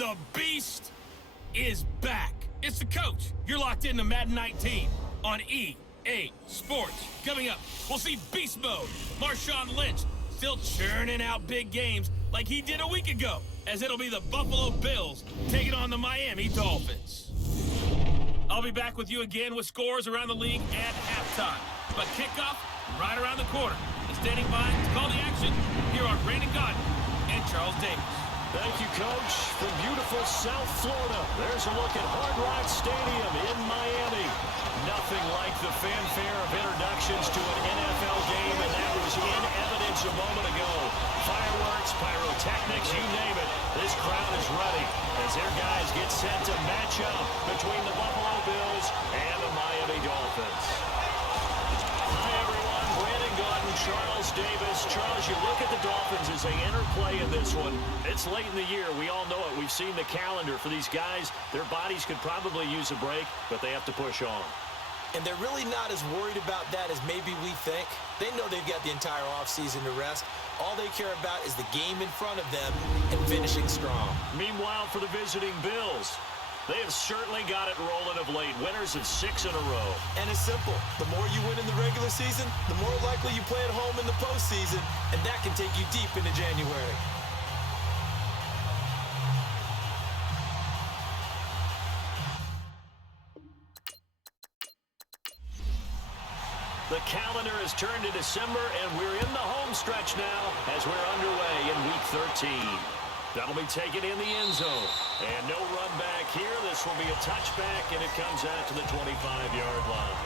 The Beast is back. It's the coach. You're locked into Madden 19 on EA Sports. Coming up, we'll see Beast Mode. Marshawn Lynch still churning out big games like he did a week ago, as it'll be the Buffalo Bills taking on the Miami Dolphins. I'll be back with you again with scores around the league at halftime. But kickoff right around the corner. And standing by to call the action, here are Brandon Godden and Charles Davis. Thank you, Coach. From beautiful South Florida, there's a look at Hard Rock Stadium in Miami. Nothing like the fanfare of introductions to an NFL game, and that was in evidence a moment ago. Fireworks, pyrotechnics, you name it. This crowd is ready as their guys get set to match up between the Buffalo Bills and the Miami Dolphins. Hi, everyone. Brandon Godden, Charles Davis. Charles, you look at the Dolphins as they enter play in this one. It's late in the year. We all know it. We've seen the calendar for these guys. Their bodies could probably use a break, but they have to push on. And they're really not as worried about that as maybe we think. They know they've got the entire offseason to rest. All they care about is the game in front of them and finishing strong. Meanwhile, for the visiting Bills, they have certainly got it rolling of late. Winners of 6 in a row. And it's simple. The more you win in the regular season, the more likely you play at home in the postseason, and that can take you deep into January. The calendar has turned to December, and we're in the home stretch now as we're underway in Week 13. That'll be taken in the end zone. And no run back here. This will be a touchback, and it comes out to the 25-yard line.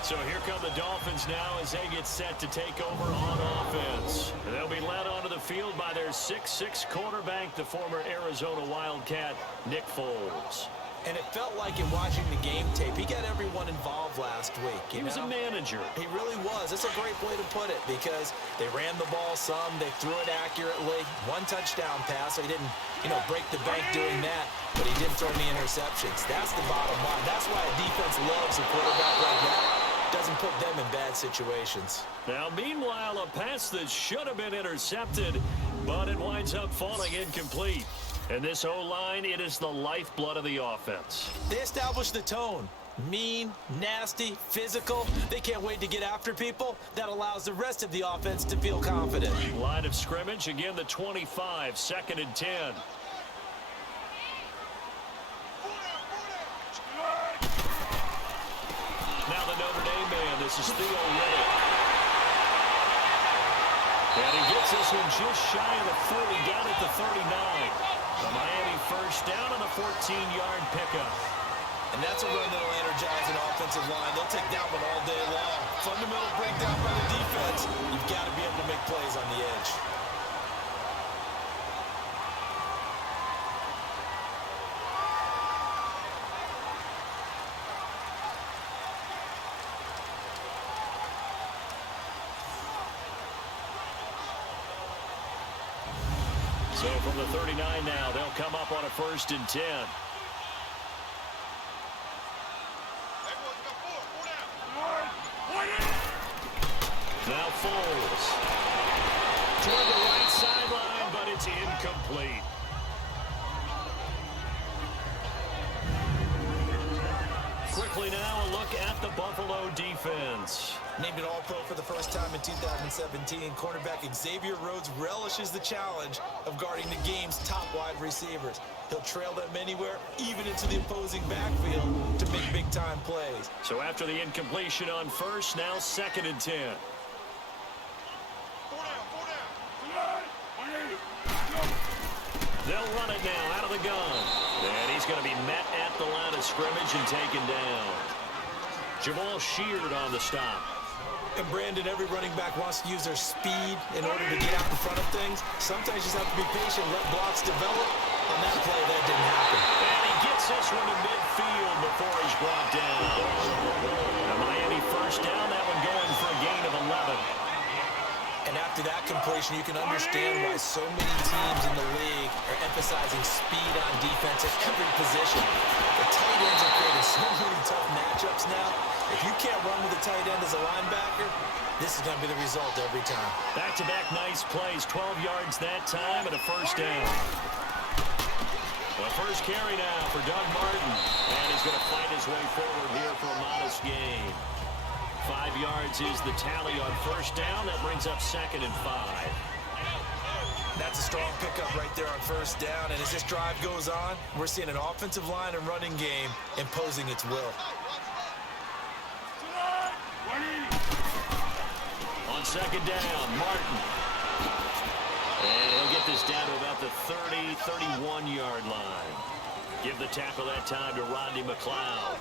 So here come the Dolphins now as they get set to take over on offense. And they'll be led onto the field by their 6'6" quarterback, the former Arizona Wildcat, Nick Foles. And it felt like in watching the game tape, he got everyone involved last week. He was a manager. He really was. That's a great way to put it because they ran the ball some, they threw it accurately. 1 touchdown pass, so he didn't, break the bank doing that, but he didn't throw any interceptions. That's the bottom line. That's why a defense loves a quarterback like that. Doesn't put them in bad situations. Now, meanwhile, a pass that should have been intercepted, but it winds up falling incomplete. And this O-line, it is the lifeblood of the offense. They established the tone. Mean, nasty, physical. They can't wait to get after people. That allows the rest of the offense to feel confident. Line of scrimmage, again the 25, 2nd and 10. Now the Notre Dame man, this is Theo Riddick. And he gets this one just shy of the 40, down at the 39. The Miami first down on a 14-yard pickup. And that's a run that'll energize an offensive line. They'll take that one all day long. Fundamental breakdown by the defense. You've got to be able to make plays on the edge. So from the 39 now, they'll come up on a 1st and 10. Now Foles. Toward the right sideline, but it's incomplete. Quickly now, a look at the Buffalo defense. Named an All-Pro for the first time in 2017, cornerback Xavier Rhodes relishes the challenge of guarding the game's top wide receivers. He'll trail them anywhere, even into the opposing backfield, to make big-time plays. So after the incompletion on 1st, now 2nd and 10. They'll run it now out of the gun. And he's going to be met at the line of scrimmage and taken down. Jamal Sheard on the stop. And Brandon, every running back wants to use their speed in order to get out in front of things. Sometimes you just have to be patient, let blocks develop. On that play, that didn't happen. And he gets this one to midfield before he's brought down. The Miami first down, that one going for a gain of 11. And after that completion, you can understand why so many teams in the league are emphasizing speed on defense at every position. The tight ends are creating so many tough matchups now. If you can't run with a tight end as a linebacker, this is going to be the result every time. Back-to-back nice plays, 12 yards that time and a first down. The first carry now for Doug Martin. And he's going to fight his way forward here for a modest gain. 5 yards is the tally on first down. That brings up 2nd and 5. That's a strong pickup right there on first down. And as this drive goes on, we're seeing an offensive line and running game imposing its will. On 2nd down, Martin. And he'll get this down to about the 30, 31-yard line. Give the tackle that time to Rodney McLeod.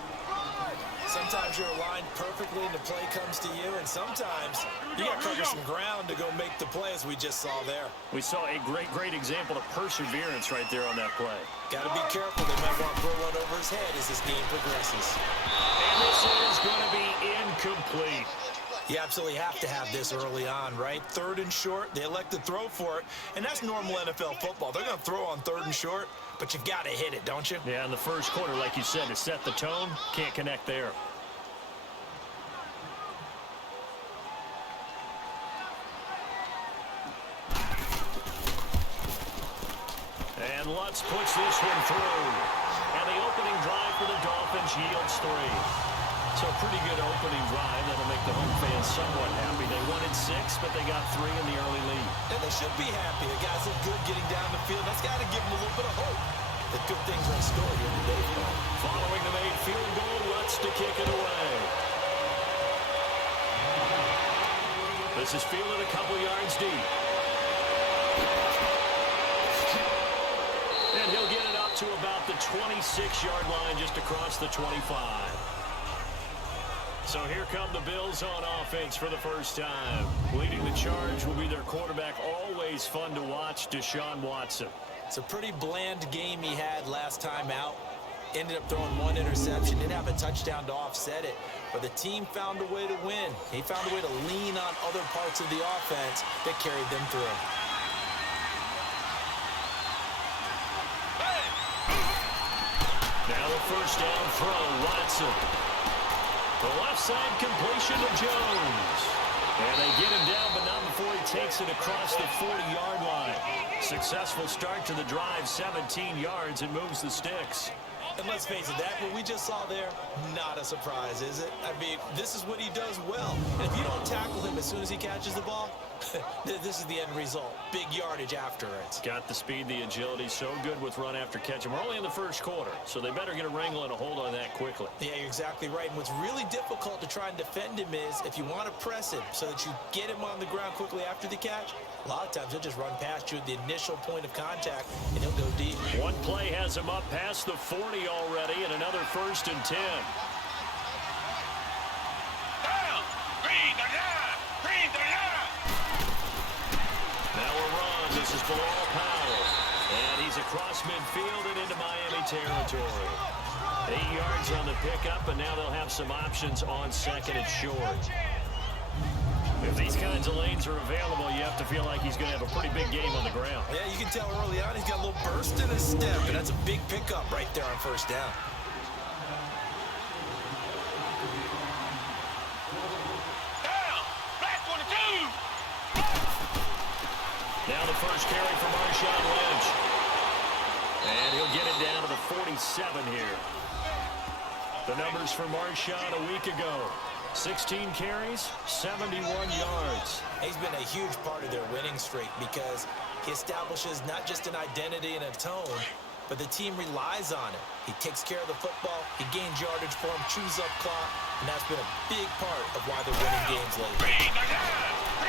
Sometimes you're aligned perfectly and the play comes to you, and sometimes you got to cover some ground to go make the play, as we just saw there. We saw a great example of perseverance right there on that play. Got to be careful. They might want to throw one over his head as this game progresses. And this is going to be incomplete. You absolutely have to have this early on, right? 3rd and short, they elect to throw for it, and that's normal NFL football. They're going to throw on 3rd and short, but you've got to hit it, don't you? Yeah, in the first quarter, like you said, to set the tone, can't connect there. And Lutz puts this one through. And the opening drive for the Dolphins yields 3. So pretty good opening drive. That'll make the home fans somewhat happy. They wanted 6, but they got 3 in the early lead. And they should be happy. The guys look good getting down the field. That's got to give them a little bit of hope that good things are in store here today. Following the made field goal, Lutz to kick it away. This is fielded a couple yards deep. And he'll get it up to about the 26-yard line, just across the 25. So here come the Bills on offense for the first time. Leading the charge will be their quarterback. Always fun to watch, Deshaun Watson. It's a pretty bland game he had last time out. Ended up throwing 1 interception. Didn't have a touchdown to offset it. But the team found a way to win. He found a way to lean on other parts of the offense that carried them through. Now the first down throw, Watson. The left side completion to Jones. And they get him down, but not before he takes it across the 40-yard line. Successful start to the drive, 17 yards, and moves the sticks. And let's face it, that what we just saw there, not a surprise, is it? I mean, this is what he does well. And if you don't tackle him as soon as he catches the ball, this is the end result. Big yardage after it. Got the speed, the agility, so good with run after catch. And we're only in the first quarter, so they better get a wrangle and a hold on that quickly. Yeah, you're exactly right. And what's really difficult to try and defend him is if you want to press him so that you get him on the ground quickly after the catch, a lot of times he'll just run past you at the initial point of contact, and he'll go deep. One play has him up past the 40 already, and another 1st and 10. Now a run. This is Bilal Powell. And he's across midfield and into Miami territory. 8 yards on the pickup, and now they'll have some options on 2nd and short. If these kinds of lanes are available, you have to feel like he's going to have a pretty big game on the ground. Yeah, you can tell early on he's got a little burst in his step, and that's a big pickup right there on first down. Now the first carry for Marshawn Lynch. And he'll get it down to the 47 here. The numbers for Marshawn a week ago. 16 carries, 71 yards. He's been a huge part of their winning streak because he establishes not just an identity and a tone, but the team relies on him. He takes care of the football, he gains yardage for him, chews up clock, and that's been a big part of why they're winning games lately.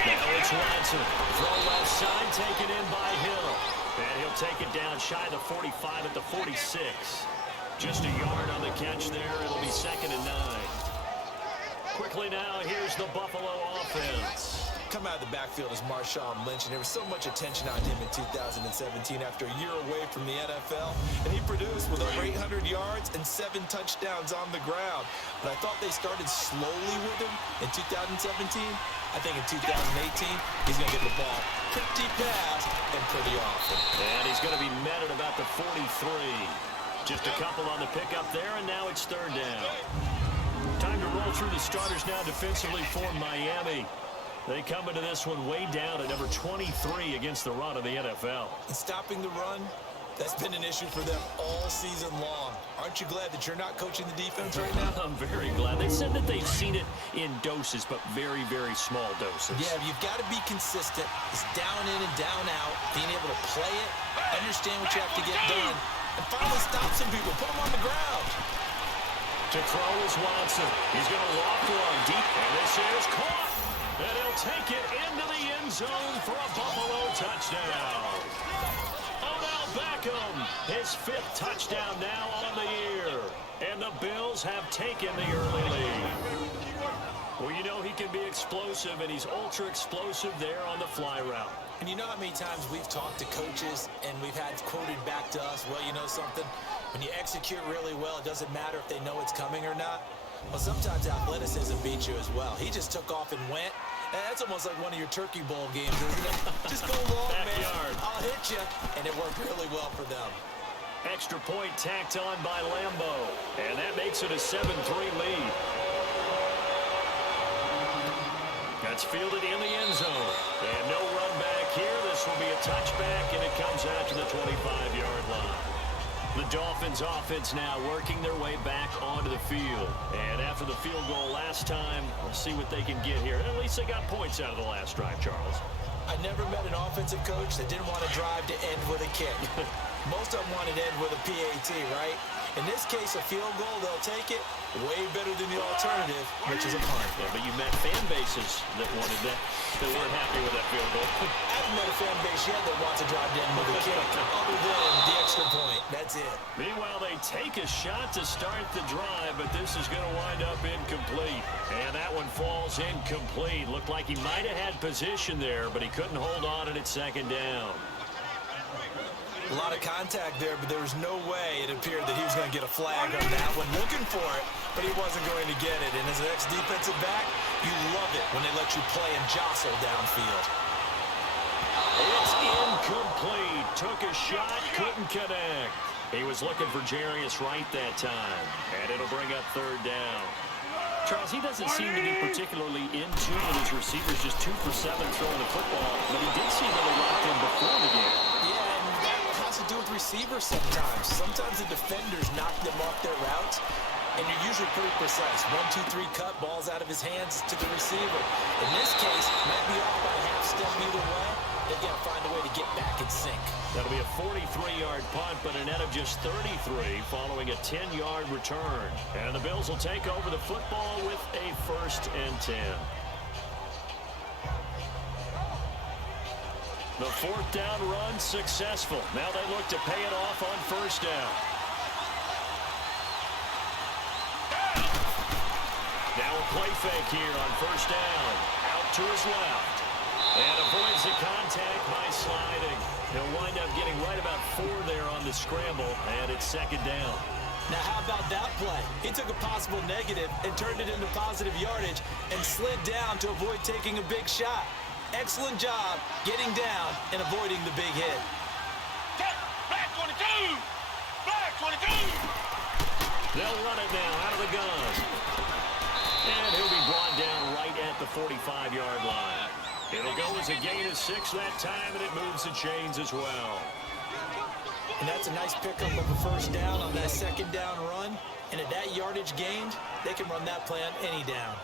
Now it's Watson. Throw left side, taken in by Hill. And he'll take it down shy of the 45 at the 46. Just a yard on the catch there. It'll be 2nd and 9. Quickly now, here's the Buffalo offense. Come out of the backfield is Marshawn Lynch, and there was so much attention on him in 2017 after a year away from the NFL, and he produced with over 800 yards and 7 touchdowns on the ground. But I thought they started slowly with him in 2017. I think in 2018, he's going to get the ball pretty fast and pretty often. And he's going to be met at about the 43. Just a couple on the pickup there, and now it's 3rd down. Time to roll through the starters now defensively for Miami. They come into this one way down at number 23 against the run of the NFL. And stopping the run That's been an issue for them all season long. Aren't you glad that you're not coaching the defense right now? I'm very glad. They said that they've seen it in doses, but very, very small doses. Yeah, you've got to be consistent. It's down in and down out, being able to play it, understand what you have to get done, and finally stop some people, put them on the ground. To throw is Watson. He's going to loft one deep, and this is caught. And he'll take it into the end zone for a Buffalo touchdown. Odell Beckham, his 5th touchdown now on the year. And the Bills have taken the early lead. Well, you know he can be explosive, and he's ultra-explosive there on the fly route. And you know how many times we've talked to coaches and we've had quoted back to us, well, you know something? When you execute really well, it doesn't matter if they know it's coming or not. Well, sometimes athleticism beats you as well. He just took off and went. And that's almost like one of your Turkey Bowl games, isn't it? Just go long, man. I'll hit you. And it worked really well for them. Extra point tacked on by Lambo. And that makes it a 7-3 lead. That's fielded in the end zone. And no run back here. This will be a touchback, and it comes out to the 25-yard line. The Dolphins offense now working their way back onto the field. And after the field goal last time, we'll see what they can get here. At least they got points out of the last drive, Charles. I never met an offensive coach that didn't want to drive to end with a kick. Most of them wanted to end with a PAT, right? In this case, a field goal, they'll take it. Way better than the alternative, which is a punt. Yeah, but you met fan bases that wanted that, that weren't happy with that field goal. I haven't met a fan base yet that wants to drive to end with a kick, other than the extra point. That's it. Meanwhile, they take a shot to start the drive, but this is going to wind up incomplete. And that one falls incomplete. Looked like he might have had position there, but he couldn't hold on at second down. A lot of contact there, but there was no way it appeared that he was going to get a flag on that one. Looking for it, but he wasn't going to get it. And as an ex-defensive back, you love it when they let you play and jostle downfield. It's incomplete. Took a shot, couldn't connect. He was looking for Jarius Wright that time, and it'll bring up 3rd down. Charles, he doesn't seem to be particularly in tune with his receivers, just 2 for 7 throwing the football, but he did seem really locked in before the game. Yeah, and that has to do with receivers sometimes. Sometimes the defenders knock them off their routes, and you're usually pretty precise. 1, 2, 3 cut, balls out of his hands to the receiver. In this case, might be off by a half step either way. They've got to find a way to get back in sync. That'll be a 43-yard punt, but a net of just 33 following a 10-yard return. And the Bills will take over the football with a 1st and 10. The 4th down run successful. Now they look to pay it off on 1st down. Now a play fake here on 1st down. Out to his left. And avoids the contact by sliding. He'll wind up getting right about 4 there on the scramble, and it's 2nd down. Now how about that play? He took a possible negative and turned it into positive yardage and slid down to avoid taking a big shot. Excellent job getting down and avoiding the big hit. Black 22! Black 22! They'll run it now out of the gun. And he'll be brought down right at the 45-yard line. It'll go as a gain of 6 that time, and it moves the chains as well. And that's a nice pickup of a 1st down on that 2nd down run. And at that yardage gained, they can run that play on any down.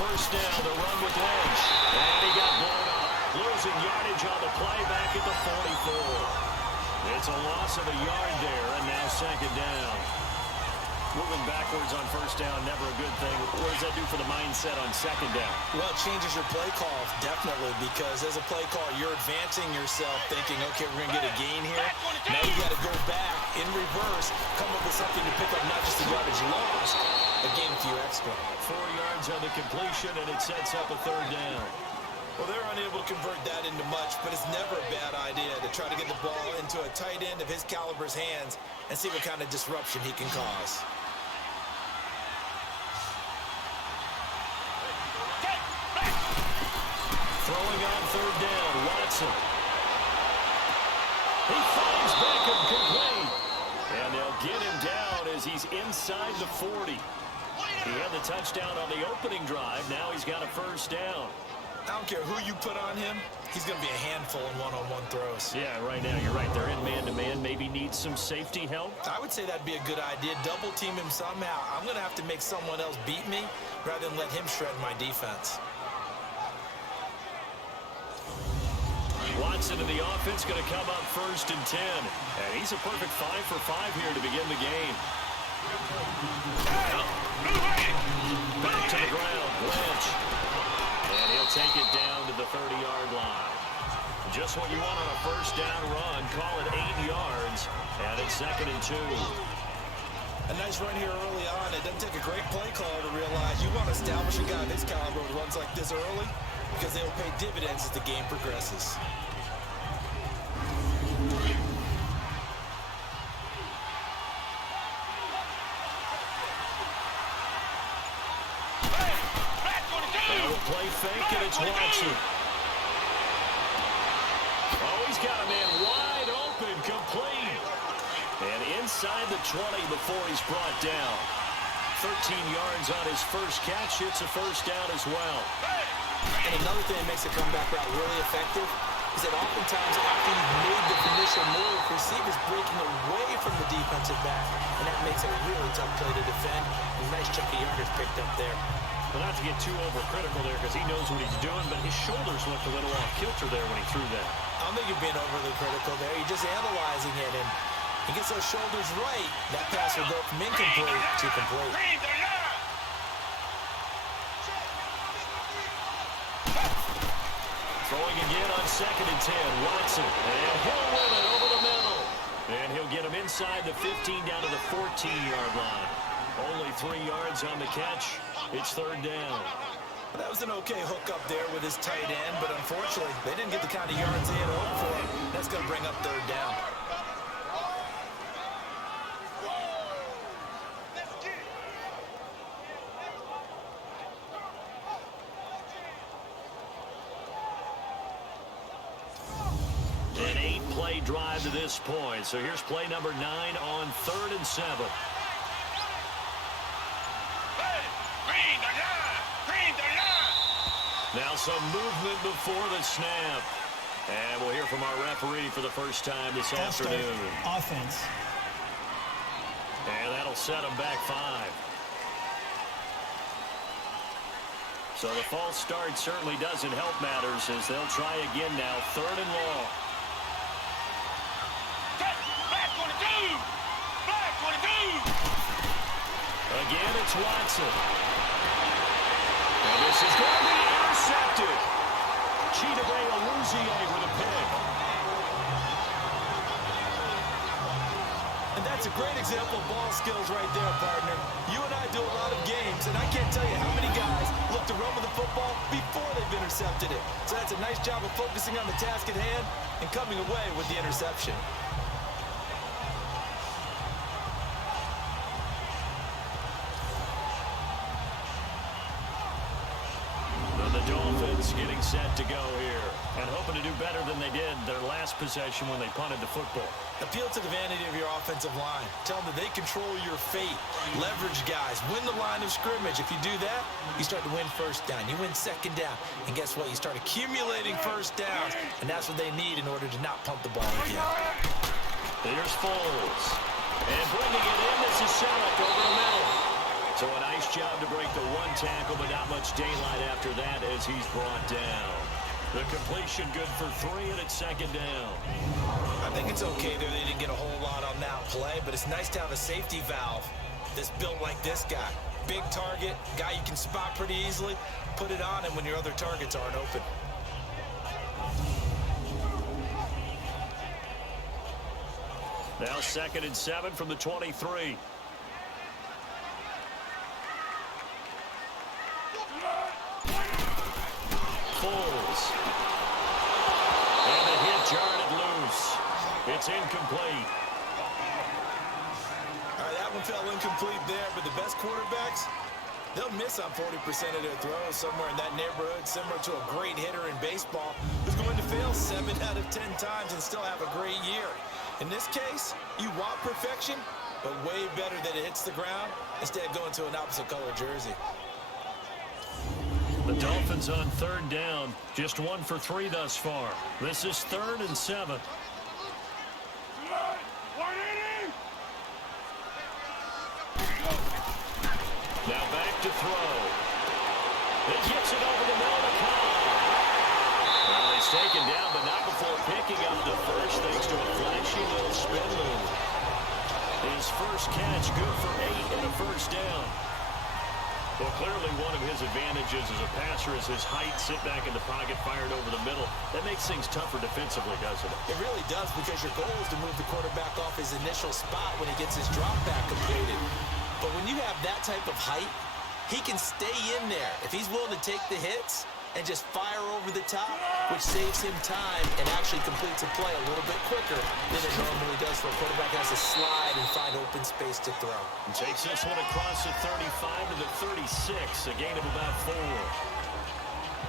First down, the run with Lynch. And he got blown up. Losing yardage on the play back at the 44. It's a loss of a yard there, and now 2nd down. Moving backwards on 1st down, never a good thing. What does that do for the mindset on 2nd down? Well, it changes your play call, definitely, because as a play call, you're advancing yourself thinking, okay, we're going to get a gain here. Now you got to go back in reverse, come up with something to pick up not just the yardage lost, but gain a few extra. 4 yards on the completion, and it sets up a 3rd down. Well, they're unable to convert that into much, but it's never a bad idea to try to get the ball into a tight end of his caliber's hands and see what kind of disruption he can cause. Throwing on 3rd down, Watson. he's inside the 40. He had the touchdown on the opening drive. Now he's got a first down. I don't care who you put on him. He's going to be a handful in one-on-one throws. Yeah, right now you're right. They're in man-to-man. Maybe needs some safety help. I would say that'd be a good idea. Double team him somehow. I'm going to have to make someone else beat me rather than let him shred my defense. Watson in the offense going to come up 1st and 10. And he's a perfect 5 for 5 here to begin the game. Back to the ground. Lynch. And he'll take it down to the 30-yard line. Just what you want on a first down run. Call it 8 yards. And it's 2nd and 2. A nice run here early on. It doesn't take a great play caller to realize you want to establish a guy of this caliber who runs like this early because they will pay dividends as the game progresses. Play fake, and it's Watson. Oh, he's got a man wide open, complete. And inside the 20 before he's brought down. 13 yards on his first catch. It's a first down as well. And another thing that makes a comeback route really effective is that oftentimes after you've made the initial move, receivers breaking away from the defensive back, and that makes it a really tough play to defend. A nice chunk of yardage picked up there. Well, not to get too overcritical there because he knows what he's doing, but his shoulders looked a little off kilter there when he threw that. I don't think you're being overly critical there. You're just analyzing it, and he gets those shoulders right. That pass will go from incomplete to complete. Throwing again on 2nd and 10. Watson, and he'll run it over the middle. And he'll get him inside the 15 down to the 14-yard line. Only 3 yards on the catch. It's 3rd down. That was an okay hook up there with his tight end, but unfortunately, they didn't get the kind of yards they had hoped for. That's going to bring up 3rd down. An 8-play drive to this point. So here's play number 9 on 3rd and 7. Now some movement before the snap. And we'll hear from our referee for the first time this afternoon. Offense. And that'll set them back 5. So the false start certainly doesn't help matters as they'll try again now. 3rd and long. Again, it's Watson. And this is going to be intercepted. Chidobe Awuzie with a pick. And that's a great example of ball skills right there, partner. You and I do a lot of games, and I can't tell you how many guys look to run with the football before they've intercepted it. So that's a nice job of focusing on the task at hand and coming away with the interception. The Dolphins getting set to go here and hoping to do better than they did their last possession when they punted the football. Appeal to the vanity of your offensive line. Tell them that they control your fate. Leverage guys. Win the line of scrimmage. If you do that, you start to win first down. You win second down. And guess what? You start accumulating first downs. And that's what they need in order to not punt the ball again. Here's Foles. And bringing it in, this is Selleck over the middle. So a nice job to break the 1 tackle, but not much daylight after that as he's brought down. The completion good for 3, and it's 2nd down. I think it's okay there. They didn't get a whole lot on that play, but it's nice to have a safety valve that's built like this guy. Big target, guy you can spot pretty easily. Put it on him when your other targets aren't open. Now 2nd and 7 from the 23. Foles. And the hit jarred it loose. It's incomplete. All right, that one fell incomplete there, but the best quarterbacks, they'll miss on 40% of their throws somewhere in that neighborhood, similar to a great hitter in baseball who's going to fail 7 out of 10 times and still have a great year. In this case, you want perfection, but way better that it hits the ground instead of going to an opposite color jersey. The Dolphins on third down, just 1 for 3 thus far. This is 3rd and 7. Now back to throw. He gets it over the middle to Cobb. Well, he's taken down, but not before picking up the first, thanks to a flashy little spin move. His first catch, good for 8 and a first down. Well, clearly one of his advantages as a passer is his height, sit back in the pocket, fired over the middle. That makes things tougher defensively, doesn't it? It really does, because your goal is to move the quarterback off his initial spot when he gets his drop back completed. But when you have that type of height, he can stay in there if he's willing to take the hits and just fire over the top, which saves him time and actually completes a play a little bit quicker than it normally does for a quarterback has to slide and find open space to throw. He takes this one across the 35 to the 36, a gain of about 4.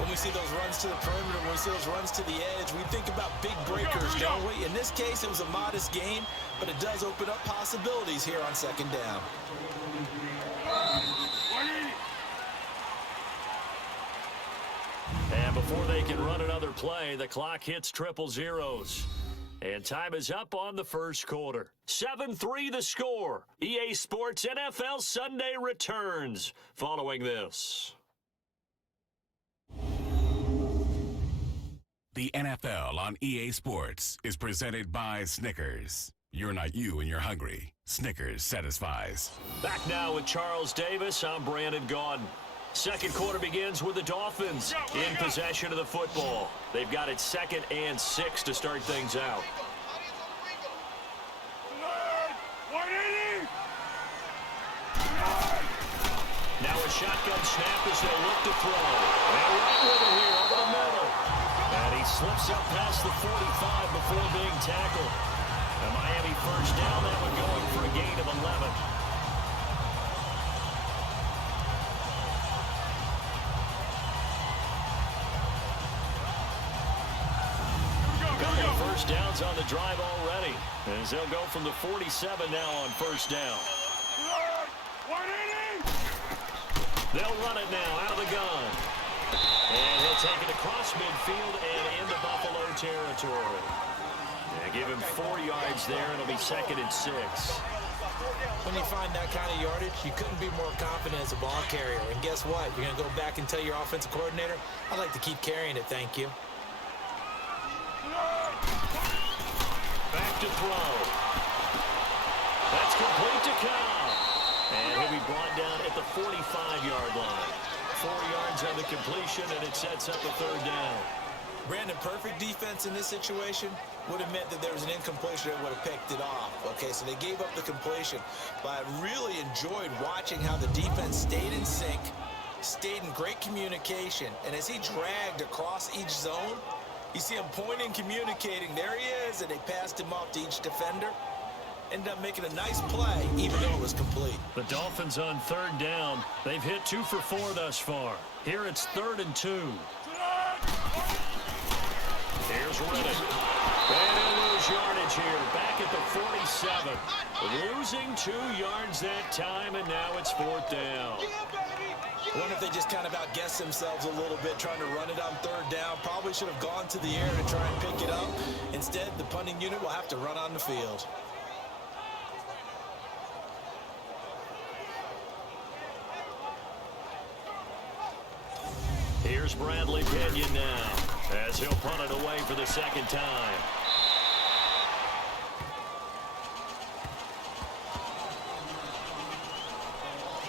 When we see those runs to the perimeter, when we see those runs to the edge, we think about big breakers, don't we? In this case, it was a modest gain, but it does open up possibilities here on second down. And before they can run another play, the clock hits triple zeros. And time is up on the first quarter. 7-3 the score. EA Sports NFL Sunday returns following this. The NFL on EA Sports is presented by Snickers. You're not you when you're hungry. Snickers satisfies. Back now with Charles Davis. I'm Brandon Gaudin. Second quarter begins with the Dolphins in possession of the football. They've got it 2nd and 6 to start things out. Now a shotgun snap as they look to throw. And right with it here over the middle. And he slips up past the 45 before being tackled. A Miami first down, that one going for a gain of 11. First downs on the drive already, as they'll go from the 47 now on first down. They'll run it now out of the gun. And he'll take it across midfield and into Buffalo territory. Yeah, give him 4 yards there, and it'll be 2nd and 6. When you find that kind of yardage, you couldn't be more confident as a ball carrier. And guess what? You're going to go back and tell your offensive coordinator, I'd like to keep carrying it, thank you. Back to throw. That's complete to Cobb. And he'll be brought down at the 45-yard line. 4 yards on the completion, and it sets up a third down. Brandon, perfect defense in this situation would have meant that there was an incompletion that would have picked it off. Okay, so they gave up the completion. But I really enjoyed watching how the defense stayed in sync, stayed in great communication. And as he dragged across each zone, you see him pointing, communicating. There he is, and they passed him off to each defender. Ended up making a nice play, even though it was complete. The Dolphins on third down. They've hit 2 for 4 thus far. Here it's 3rd and 2. Here's Riddick. And he'll lose yardage here. Back at the 47. Losing 2 yards that time, and now it's 4th down. I wonder if they just kind of outguessed themselves a little bit trying to run it on third down. Probably should have gone to the air to try and pick it up. Instead, the punting unit will have to run on the field. Here's Bradley Pinion now, as he'll punt it away for the 2nd time.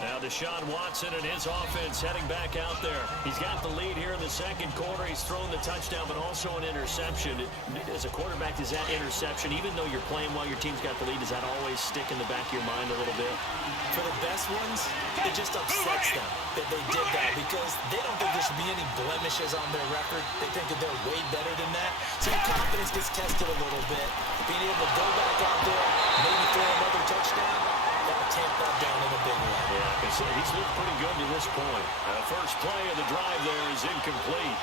Now Deshaun Watson and his offense heading back out there. He's got the lead here in the second quarter. He's thrown the touchdown, but also an interception. As a quarterback, does that interception, even though you're playing while your team's got the lead, does that always stick in the back of your mind a little bit? For the best ones, it just upsets them that they did that because they don't think there should be any blemishes on their record. They think that they're way better than that. So your confidence gets tested a little bit. Being able to go back out there, maybe throw another touchdown, that'll tamp that down in a big way. Yeah, he's looked pretty good to this point. First play of the drive there is incomplete.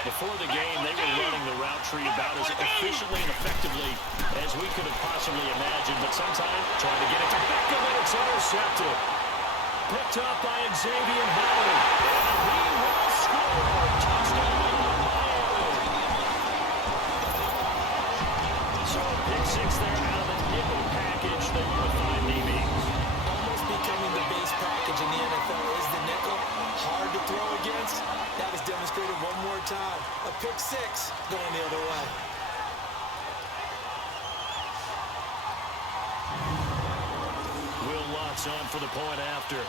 Before the game, they were running the route tree about as efficiently and effectively as we could have possibly imagined. But sometimes trying to get it to Beckham, and it's intercepted. Picked up by Xavier Howard. And he will score. Touchdown, Miami. So a pick six there out of the nickel package that you would find DBs. Almost becoming the base package in the NFL is the nickel. Hard to throw against. That was demonstrated one more time. A pick six going the other way. Will Lutz on for the point after.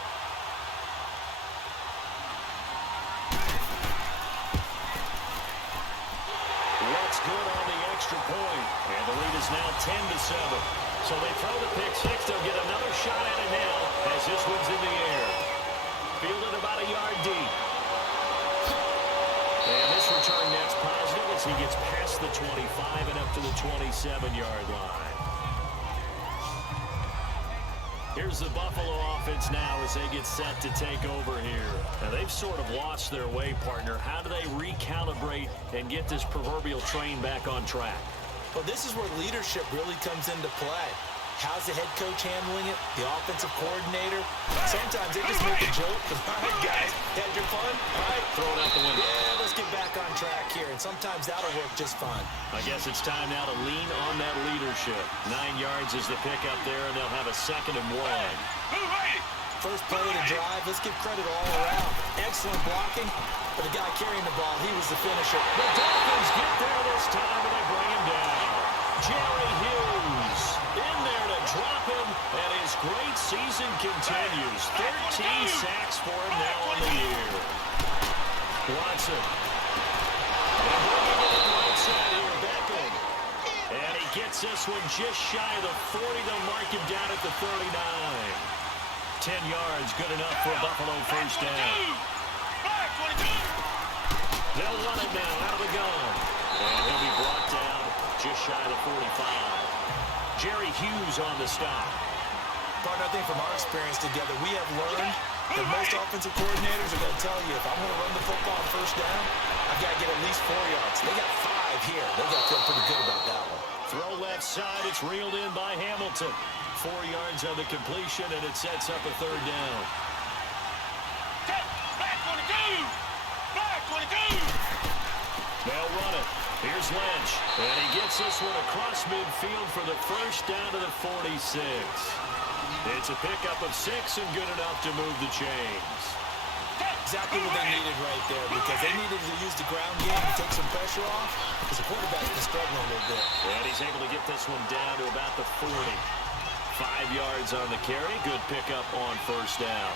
Lutz good on the extra point. And the lead is now 10-7. So they throw the pick six. They'll get another shot at it now as this one's in the air. Fielded about a yard deep. And this return net's positive as he gets past the 25 and up to the 27-yard line. Here's the Buffalo offense now as they get set to take over here. Now, they've sort of lost their way, partner. How do they recalibrate and get this proverbial train back on track? Well, this is where leadership really comes into play. How's the head coach handling it? The offensive coordinator? Sometimes they just make a joke. All right, guys, had your fun? All right, throw it out the window. Yeah, let's get back on track here. And sometimes that'll work just fine. I guess it's time now to lean on that leadership. 9 yards is the pickup there, and they'll have a 2nd and 1. First play of the drive, let's give credit all around. Excellent blocking, but the guy carrying the ball, he was the finisher. The Dolphins get there this time, and they bring him down. Jerry Hughes in there to drop him, and his great season continues. 13 sacks for him now on the year. Watson. And bringing it in right side here, Beckham. And he gets this one just shy of the 40. They'll mark him down at the 39. 10 yards, good enough for a Buffalo first down. They'll run it now out of the gun. And he'll be brought down just shy of the 45. Jerry Hughes on the stop. Partner, I think from our experience together, we have learned that most offensive coordinators are going to tell you, if I'm going to run the football on first down, I've got to get at least 4 yards. They got 5 here. They got to feel pretty good about that one. Throw left side. It's reeled in by Hamilton. 4 yards on the completion, and it sets up a 3rd down. They'll run it. Here's Lynch. And he gets this one across midfield for the first down to the 46. It's a pickup of 6 and good enough to move the chains. Exactly what they needed right there, because they needed to use the ground game to take some pressure off, because the quarterback's been struggling a little bit. And he's able to get this one down to about the 40. 5 yards on the carry. Good pickup on first down.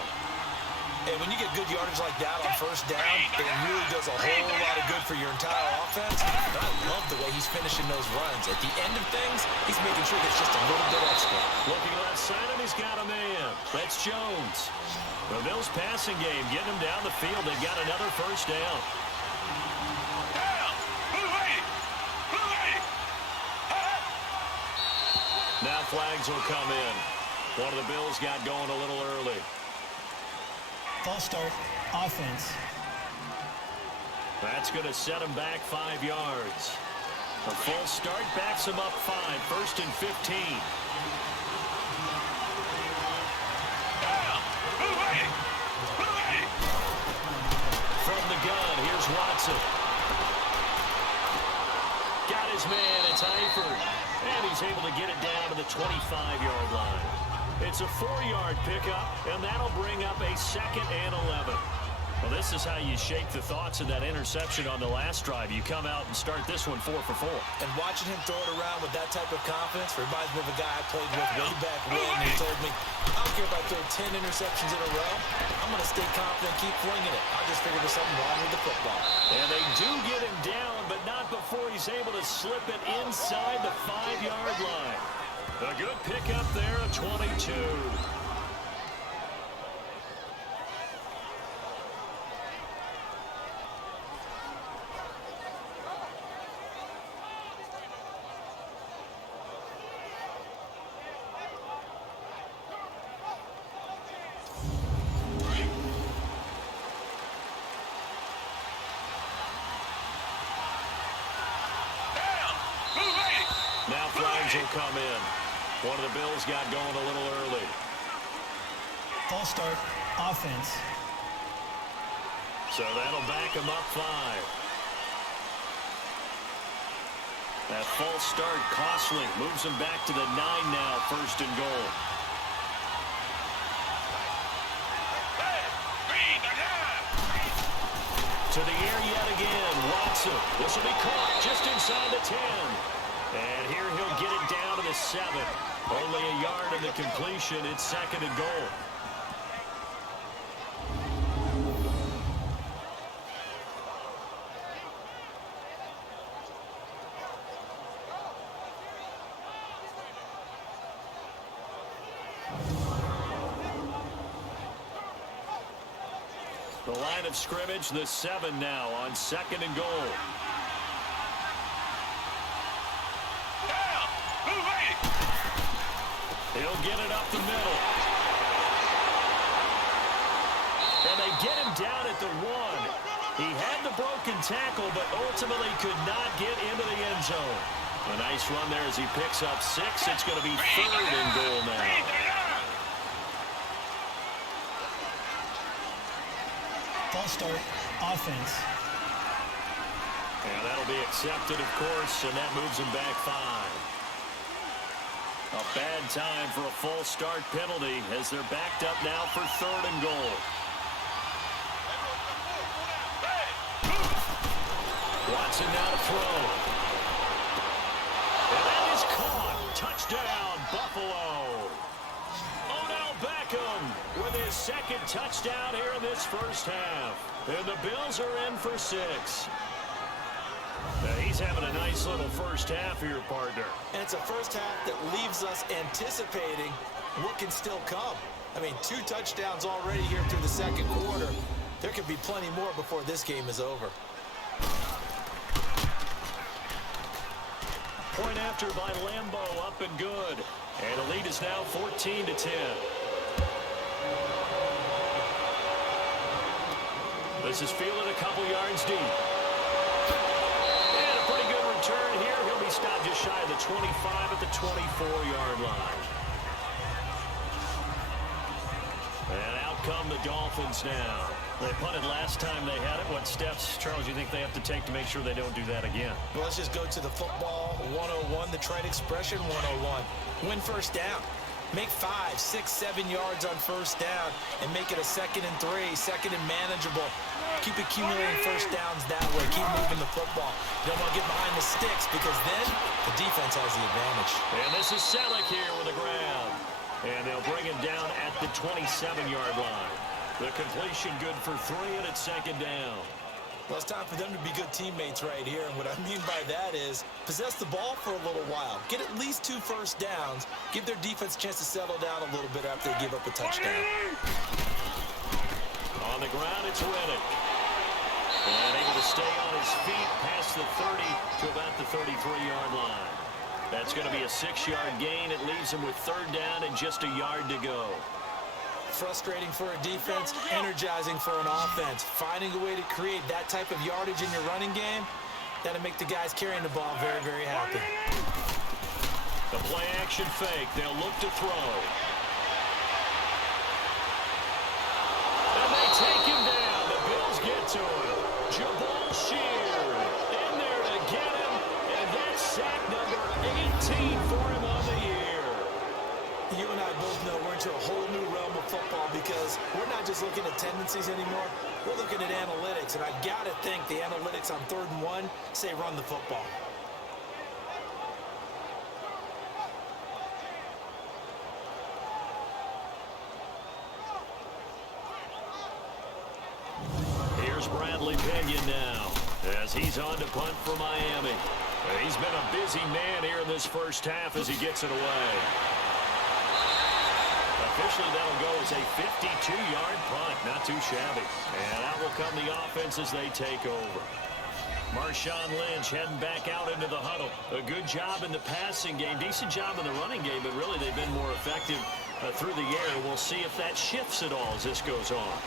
And when you get good yardage like that on first down, it really does a whole lot of good for your entire offense. And I love the way he's finishing those runs. At the end of things, he's making sure that it's just a little bit extra. Looking left side, and he's got a man. That's Jones. The Bills passing game, getting him down the field. They've got another first down. Now flags will come in. One of the Bills got going a little early. False start, offense. That's going to set him back 5 yards. A false start backs him up 5, 1st and 15. From the gun, here's Watson. Got his man, it's Eifert. And he's able to get it down to the 25-yard line. It's a 4-yard pickup, and that'll bring up a 2nd and 11. Well, this is how you shake the thoughts of that interception on the last drive. You come out and start this one 4 for 4. And watching him throw it around with that type of confidence reminds me of a guy I played with way back when. He told me, I don't care if I throw 10 interceptions in a row. I'm going to stay confident, keep flinging it. I just figured there's something wrong with the football. And they do get him down, but not before he's able to slip it inside the 5-yard line. A good pickup there, a 22. Change will come in. One of the Bills got going a little early. False start, offense. So that'll back him up 5. That false start costly. Moves him back to the 9 now, 1st and goal. To the air yet again. Watson. This will be caught just inside the 10. And here he'll get it down to the 7. Only a yard in the completion. It's 2nd and goal. The line of scrimmage, the 7 now on 2nd and goal. He'll get it up the middle. And they get him down at the 1. He had the broken tackle, but ultimately could not get into the end zone. A nice run there as he picks up 6. It's going to be 3rd and goal now. False start, offense. And that'll be accepted, of course, and that moves him back 5. A bad time for a false start penalty as they're backed up now for 3rd and goal. Watson now to throw. And that is caught. Touchdown, Buffalo. Odell Beckham with his 2nd touchdown here in this first half. And the Bills are in for 6. He's having a nice little first half here, partner. And it's a first half that leaves us anticipating what can still come. I mean, 2 touchdowns already here through the 2nd quarter. There could be plenty more before this game is over. Point after by Lambo, up and good. And the lead is now 14-10. This is fielded a couple yards deep. And a pretty good return here. He'll be stopped just shy of the 25 at the 24-yard line. And out come the Dolphins now. They punted last time they had it. What steps, Charles, do you think they have to take to make sure they don't do that again? Well, let's just go to the football 101, the trade expression 101. Win first down. Make 5, 6, 7 yards on first down and make it a 2nd and 3, 2nd and manageable. Keep accumulating first downs that way. Keep moving the football. You don't want to get behind the sticks because then the defense has the advantage. And this is Selleck here with the grab. And they'll bring him down at the 27-yard line. The completion good for 3, and it's 2nd down. Well, it's time for them to be good teammates right here. And what I mean by that is possess the ball for a little while. Get at least 2 first downs. Give their defense a chance to settle down a little bit after they give up a touchdown. On the ground, it's Reddick. And able to stay on his feet past the 30 to about the 33-yard line. That's going to be a 6-yard gain. It leaves him with 3rd down and just a yard to go. Frustrating for a defense, energizing for an offense. Finding a way to create that type of yardage in your running game, that'll make the guys carrying the ball very, very happy. The play action fake. They'll look to throw. And they take him down. The Bills get to him. Jabal Shear in there to get him. And that's sack number 18 for him on the year. You and I both know we're into a whole new realm of football because we're not just looking at tendencies anymore. We're looking at analytics, and I got to think the analytics on 3rd and 1 say run the football. Here's Bradley Pinion now as he's on to punt for Miami. He's been a busy man here in this first half as he gets it away. Officially, that'll go as a 52-yard punt. Not too shabby. And out will come the offense as they take over. Marshawn Lynch heading back out into the huddle. A good job in the passing game. Decent job in the running game, but really they've been more effective through the air. We'll see if that shifts at all as this goes on.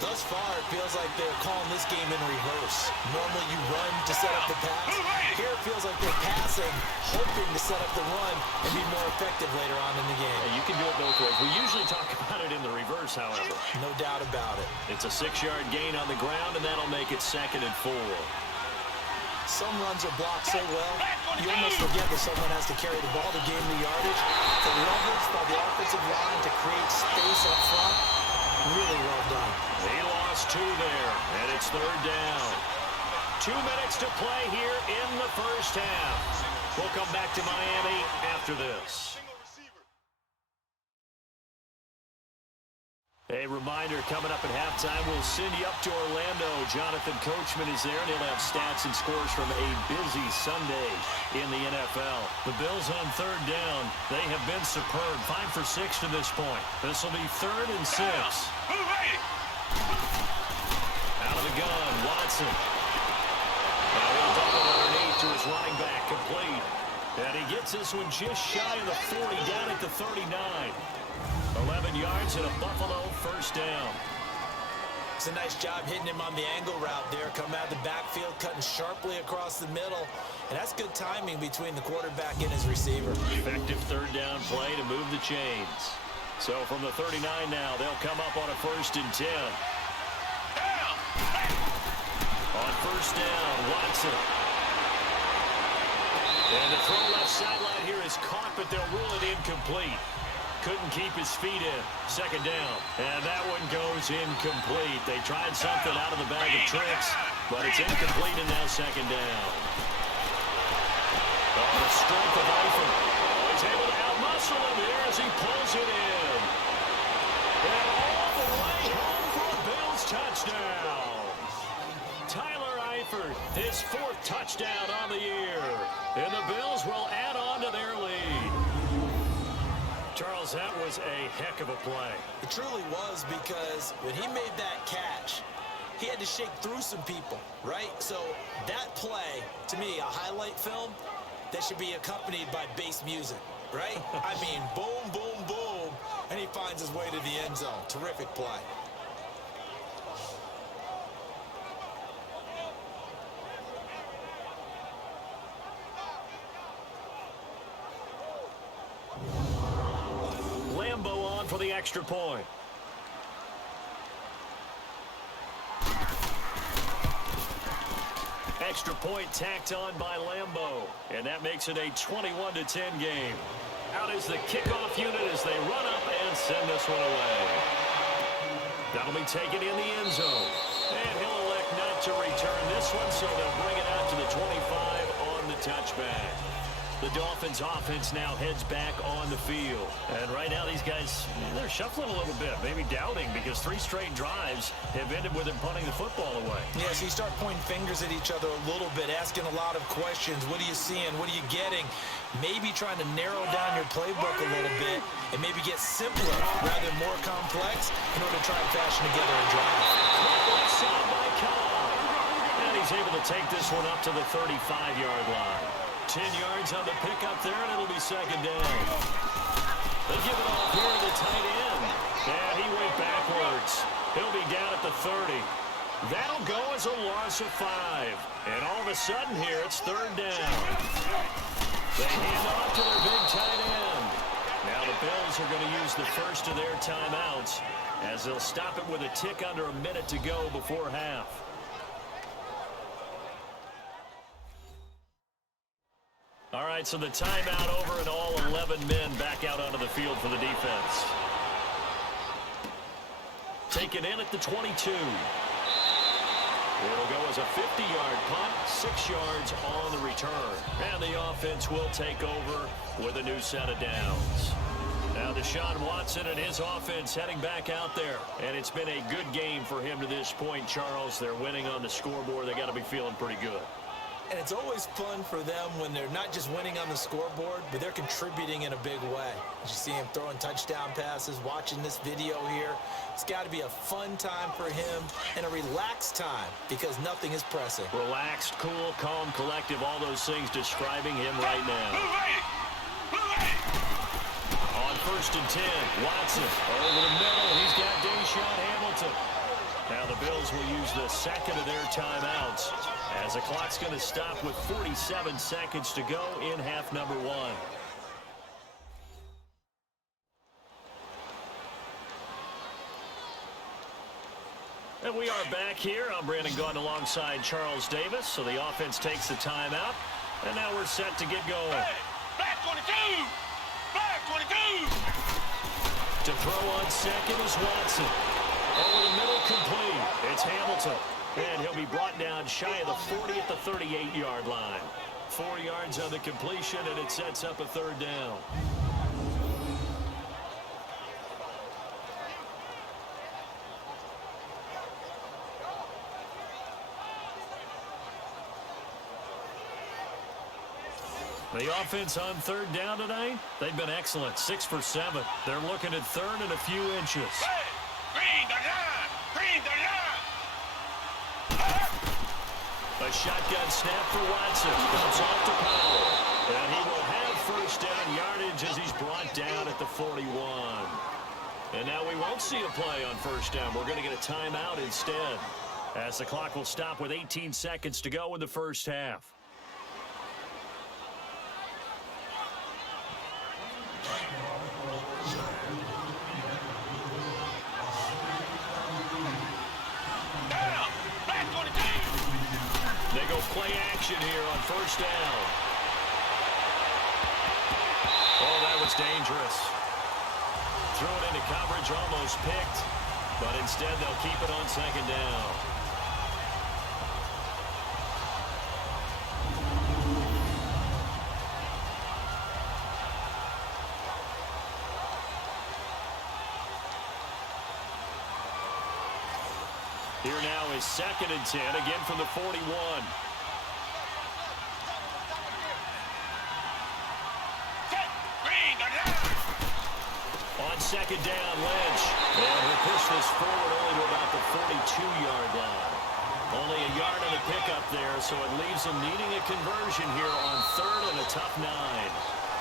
Thus far, it feels like they're calling this game in reverse. Normally you run to set up the pass. Here it feels like they're passing, hoping to set up the run and be more effective later on in the game. Yeah, you can do it both ways. We usually talk about it in the reverse, however. No doubt about it. It's a 6-yard gain on the ground, and that'll make it 2nd and 4. Some runs are blocked so well, you almost forget that someone has to carry the ball to gain the yardage. The leverage by the offensive line to create space up front, really well done. He lost 2 there, and it's 3rd down. 2 minutes to play here in the first half. We'll come back to Miami after this. A reminder, coming up at halftime, we'll send you up to Orlando. Jonathan Coachman is there, and he'll have stats and scores from a busy Sunday in the NFL. The Bills on 3rd down. They have been superb. 5 for 6 to this point. This will be 3rd and 6. Out of the gun, Watson. Now he'll double underneath to his running back, complete. And he gets this one just shy of the 40, down at the 39. 11 yards and a Buffalo first down. It's a nice job hitting him on the angle route there. Coming out of the backfield, cutting sharply across the middle. And that's good timing between the quarterback and his receiver. Effective 3rd down play to move the chains. So from the 39 now, they'll come up on a 1st and 10. On 1st down, Watson. And the throw left sideline here is caught, but they'll rule it incomplete. Couldn't keep his feet in. 2nd down. And that one goes incomplete. They tried something out of the bag of tricks, but it's incomplete and now 2nd down. On the strength of Eifert. He's able to outmuscle him here as he pulls it in. And all the way home for a Bills touchdown. Tyler Eifert, his 4th touchdown on the year. And the Bills will add on to their lead. Charles, that was a heck of a play. It truly was, because when he made that catch, he had to shake through some people, right? So that play, to me, a highlight film that should be accompanied by bass music, right? I mean, boom, boom, boom, and he finds his way to the end zone. Terrific play. For the extra point. Extra point tacked on by Lambeau, and that makes it a 21-10 game. Out is the kickoff unit as they run up and send this one away. That'll be taken in the end zone, and he'll elect not to return this one, so they'll bring it out to the 25 on the touchback. The Dolphins offense now heads back on the field. And right now these guys, they're shuffling a little bit, maybe doubting, because 3 straight drives have ended with them punting the football away. Yeah, so you start pointing fingers at each other a little bit, asking a lot of questions. What are you seeing? What are you getting? Maybe trying to narrow down your playbook a little bit and maybe get simpler rather than more complex in order to try and fashion together a drive. Side by Cobb. And he's able to take this one up to the 35-yard line. 10 yards on the pickup there, and it'll be 2nd down. They give it off here to the tight end. And he went backwards. He'll be down at the 30. That'll go as a loss of 5. And all of a sudden here, it's 3rd down. They hand off to their big tight end. Now the Bills are going to use the first of their timeouts as they'll stop it with a tick under a minute to go before half. All right, so the timeout over and all 11 men back out onto the field for the defense. Taken in at the 22. It'll go as a 50-yard punt, 6 yards on the return. And the offense will take over with a new set of downs. Now Deshaun Watson and his offense heading back out there. And it's been a good game for him to this point, Charles. They're winning on the scoreboard. They got to be feeling pretty good. And it's always fun for them when they're not just winning on the scoreboard, but they're contributing in a big way. You see him throwing touchdown passes, watching this video here. It's got to be a fun time for him and a relaxed time because nothing is pressing. Relaxed, cool, calm, collective, all those things describing him right now. On 1st and 10, Watson over the middle. He's got Deshaun Hamilton. Now the Bills will use the second of their timeouts as the clock's going to stop with 47 seconds to go in half number one. And we are back here. I'm Brandon Gaudin alongside Charles Davis. So the offense takes the timeout. And now we're set to get going. Hey, Black 22! Black 22! To throw on second is Watson. Over the middle, complete. It's Hamilton. And he'll be brought down shy of the 40 at the 38-yard line. 4 yards on the completion, and it sets up a third down. The offense on third down tonight, they've been excellent, 6 for 7. They're looking at third and a few inches. Hey, green the line! Green the line! A shotgun snap for Watson. Comes off to Powell. And he will have first down yardage as he's brought down at the 41. And now we won't see a play on first down. We're going to get a timeout instead, as the clock will stop with 18 seconds to go in the first half. They go play action here on first down. Oh, that was dangerous. Threw it into coverage, almost picked, but instead they'll keep it on second down. Here now is 2nd and 10, again from the 41. On second down, Lynch. And he'll push this forward only to about the 42-yard line. Only a yard on the pickup there, so it leaves them needing a conversion here on third and a tough 9.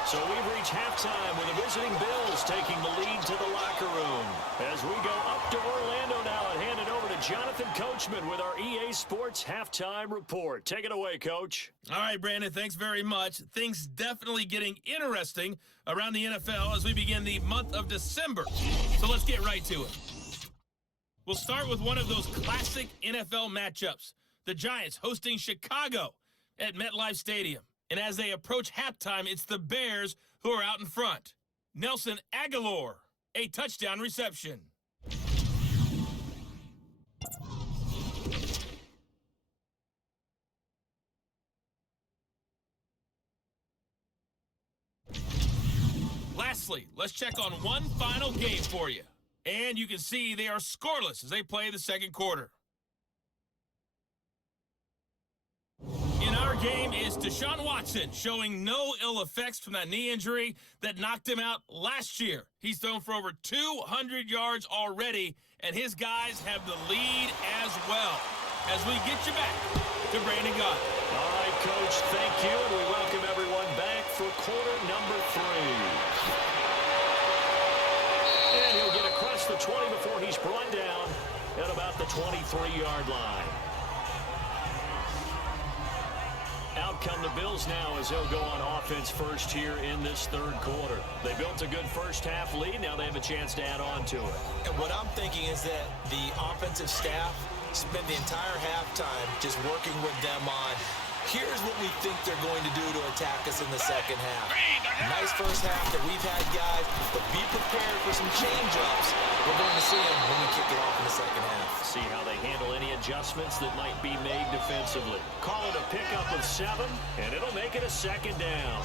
So we've reached halftime with the visiting Bills taking the lead to the locker room. As we go up to Orlando now and hand it over to Jonathan Coachman with our EA Sports Halftime Report. Take it away, Coach. All right, Brandon, thanks very much. Things definitely getting interesting around the NFL as we begin the month of December. So let's get right to it. We'll start with one of those classic NFL matchups. The Giants hosting Chicago at MetLife Stadium. And as they approach halftime, it's the Bears who are out in front. Nelson Aguilar, a touchdown reception. Lastly, let's check on one final game for you. And you can see they are scoreless as they play the second quarter. In our game is Deshaun Watson, showing no ill effects from that knee injury that knocked him out last year. He's thrown for over 200 yards already, and his guys have the lead as well. As we get you back to Brandon Gaudin. All right, Coach, thank you, and we welcome everyone back for quarter number 3. And he'll get across the 20 before he's brought down at about the 23-yard line. Out come the Bills now as they'll go on offense first here in this third quarter. They built a good first half lead. Now they have a chance to add on to it. And what I'm thinking is that the offensive staff spent the entire halftime just working with them on, here's what we think they're going to do to attack us in the second half. Nice first half that we've had, guys, but be prepared for some change-ups. We're going to see them when we kick it off in the second half. See how they handle any adjustments that might be made defensively. Call it a pickup of 7, and it'll make it a second down.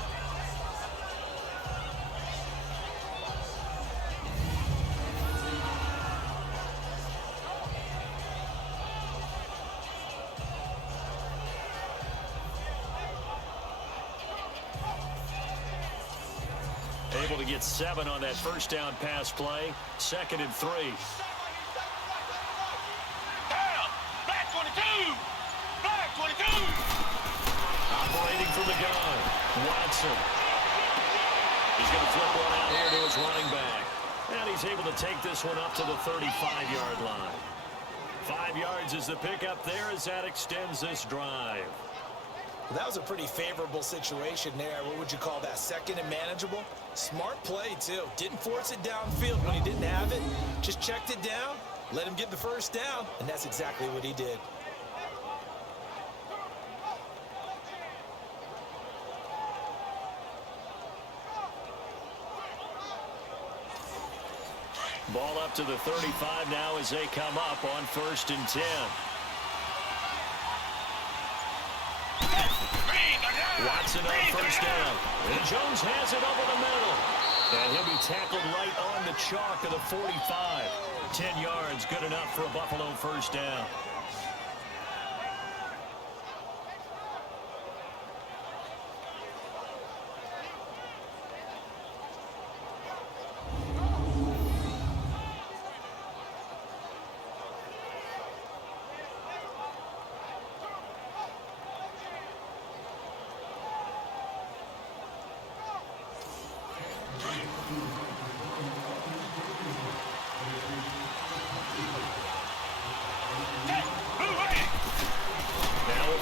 Able to get 7 on that first down pass play. 2nd and 3. Black 22! Black 22! Operating from the gun. Watson. He's going to flip one out here to his running back. And he's able to take this one up to the 35-yard line. 5 yards is the pickup there as that extends this drive. Well, that was a pretty favorable situation there. What would you call that? Second and manageable? Smart play, too. Didn't force it downfield when he didn't have it. Just checked it down, let him get the first down, and that's exactly what he did. Ball up to the 35 now as they come up on 1st and 10. Watson on 1st down. And Jones has it over the middle. And he'll be tackled right on the chalk of the 45. 10 yards, good enough for a Buffalo 1st down.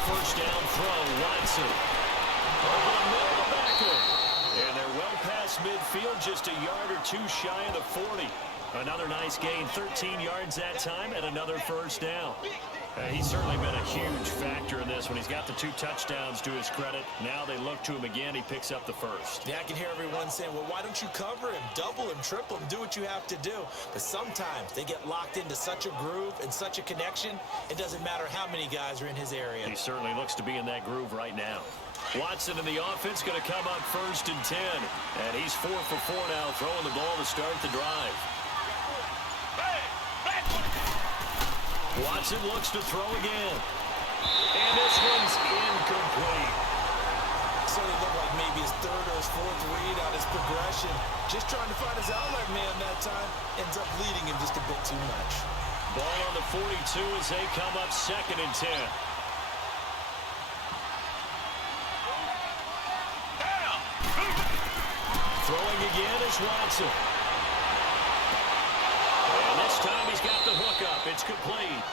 First down throw, Watson. Over the middle, backer. And they're well past midfield, just a yard or two shy of the 40. Another nice gain, 13 yards that time, and another 1st down. He's certainly been a huge factor in this one. He's got the 2 touchdowns to his credit. Now they look to him again. He picks up the 1st. Yeah, I can hear everyone saying, well, why don't you cover him, double him, triple him, do what you have to do. But sometimes they get locked into such a groove and such a connection, it doesn't matter how many guys are in his area. He certainly looks to be in that groove right now. Watson in the offense going to come up 1st and 10. And he's 4 for 4 now, throwing the ball to start the drive. Watson looks to throw again. And this one's incomplete. So it looked like maybe his 3rd or his 4th read on his progression. Just trying to find his outlet man that time. Ends up leading him just a bit too much. Ball on the 42 as they come up 2nd and 10. Throwing again is Watson. And this time he's got the hook up. It's complete.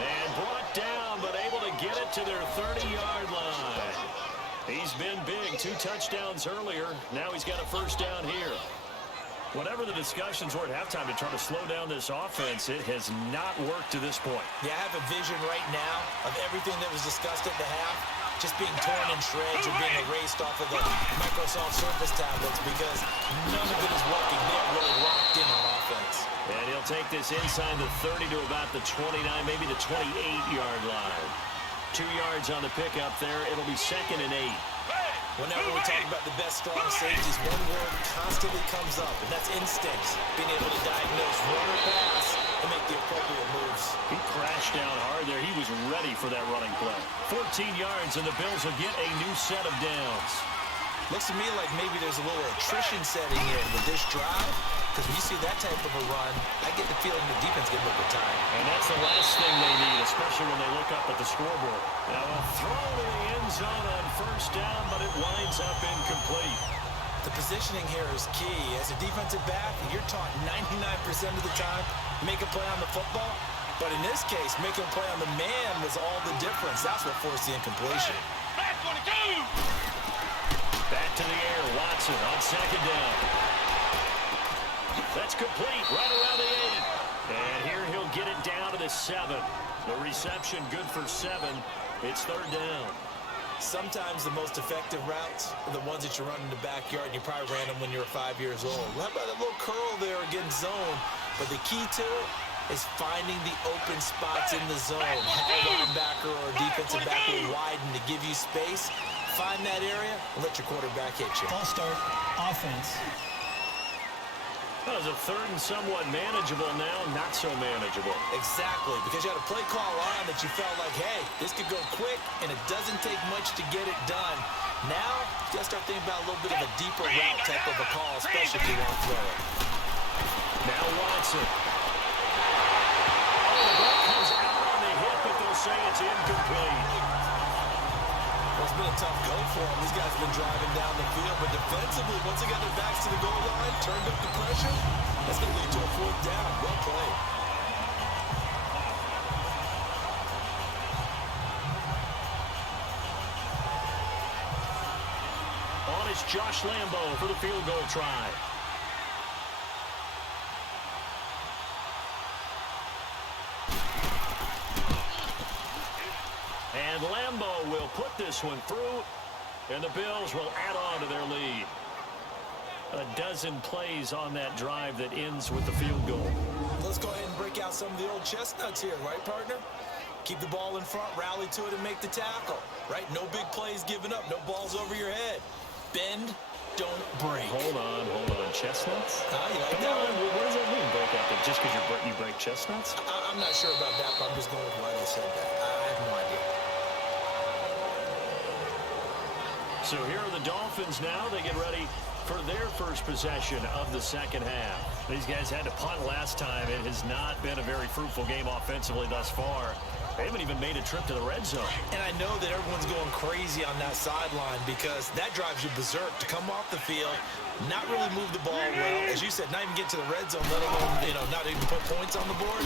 And brought down, but able to get it to their 30-yard line. He's been big. 2 touchdowns earlier. Now he's got a 1st down here. Whatever the discussions were at halftime to try to slow down this offense, it has not worked to this point. Yeah, I have a vision right now of everything that was discussed at the half just being torn in shreds or being erased off of the Microsoft Surface tablets because none of it is working. They're really locked in on offense. And he'll take this inside the 30 to about the 29, maybe the 28-yard line. 2 yards on the pickup there. It'll be 2nd and 8. Whenever we talk about the best strong safeties, one word constantly comes up, and that's instincts. Being able to diagnose run or pass and make the appropriate moves. He crashed down hard there. He was ready for that running play. 14 yards, and the Bills will get a new set of downs. Looks to me like maybe there's a little attrition setting in with this drive. Because when you see that type of a run, I get the feeling the defense getting a little bit tired. And that's the last thing they need, especially when they look up at the scoreboard. Now a throw to the end zone on 1st down, but it winds up incomplete. The positioning here is key. As a defensive back, you're taught 99% of the time, make a play on the football. But in this case, making a play on the man was all the difference. That's what forced the incompletion. Back to the air, Watson on 2nd down. That's complete, right around the 8. And here he'll get it down to the 7. The reception good for 7. It's 3rd down. Sometimes the most effective routes are the ones that you run in the backyard, and you probably ran them when you were 5 years old. How about that little curl there against zone? But the key to it is finding the open spots in the zone. Have a linebacker or a defensive back will widen to give you space. Find that area and let your quarterback hit you. Ball start, offense. That was a 3rd and somewhat manageable now, not so manageable. Exactly, because you had a play call on that you felt like, hey, this could go quick, and it doesn't take much to get it done. Now, you got to start thinking about a little bit of a deeper route type of a call, especially if you want to throw it. Now Watson. Oh, the ball comes out on the hit, but they'll say it's incomplete. Well, it's been a tough go for them. These guys have been driving down the field, but defensively, once they got their backs to the goal line, turned up the pressure, that's going to lead to a 4th down. Well played. Josh Lambo for the field goal try. And Lambo will put this one through, and the Bills will add on to their lead. A dozen plays on that drive that ends with the field goal. Let's go ahead and break out some of the old chestnuts here, right, partner? Keep the ball in front, rally to it, and make the tackle, right? No big plays given up, no balls over your head. Bend, don't break. Hold on. Chestnuts? You like Come that on, one? what does that mean, break out? Just because you break chestnuts? I'm not sure about that, but I'm just going with why they said that. I have no idea. So here are the Dolphins now. They get ready for their first possession of the second half. These guys had to punt last time. It has not been a very fruitful game offensively thus far. They haven't even made a trip to the red zone. And I know that everyone's going crazy on that sideline because that drives you berserk to come off the field, not really move the ball well. As you said, not even get to the red zone, let alone, not even put points on the board.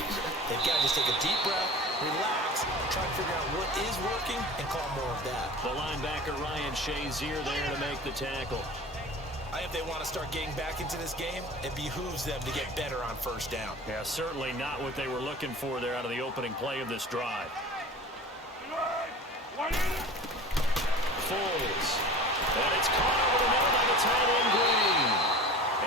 They've got to just take a deep breath, relax, try to figure out what is working, and call more of that. The linebacker Ryan Shazier there to make the tackle. I think if they want to start getting back into this game, it behooves them to get better on first down. Yeah, certainly not what they were looking for there out of the opening play of this drive. Foles. And it's caught over the middle by the tight end Green.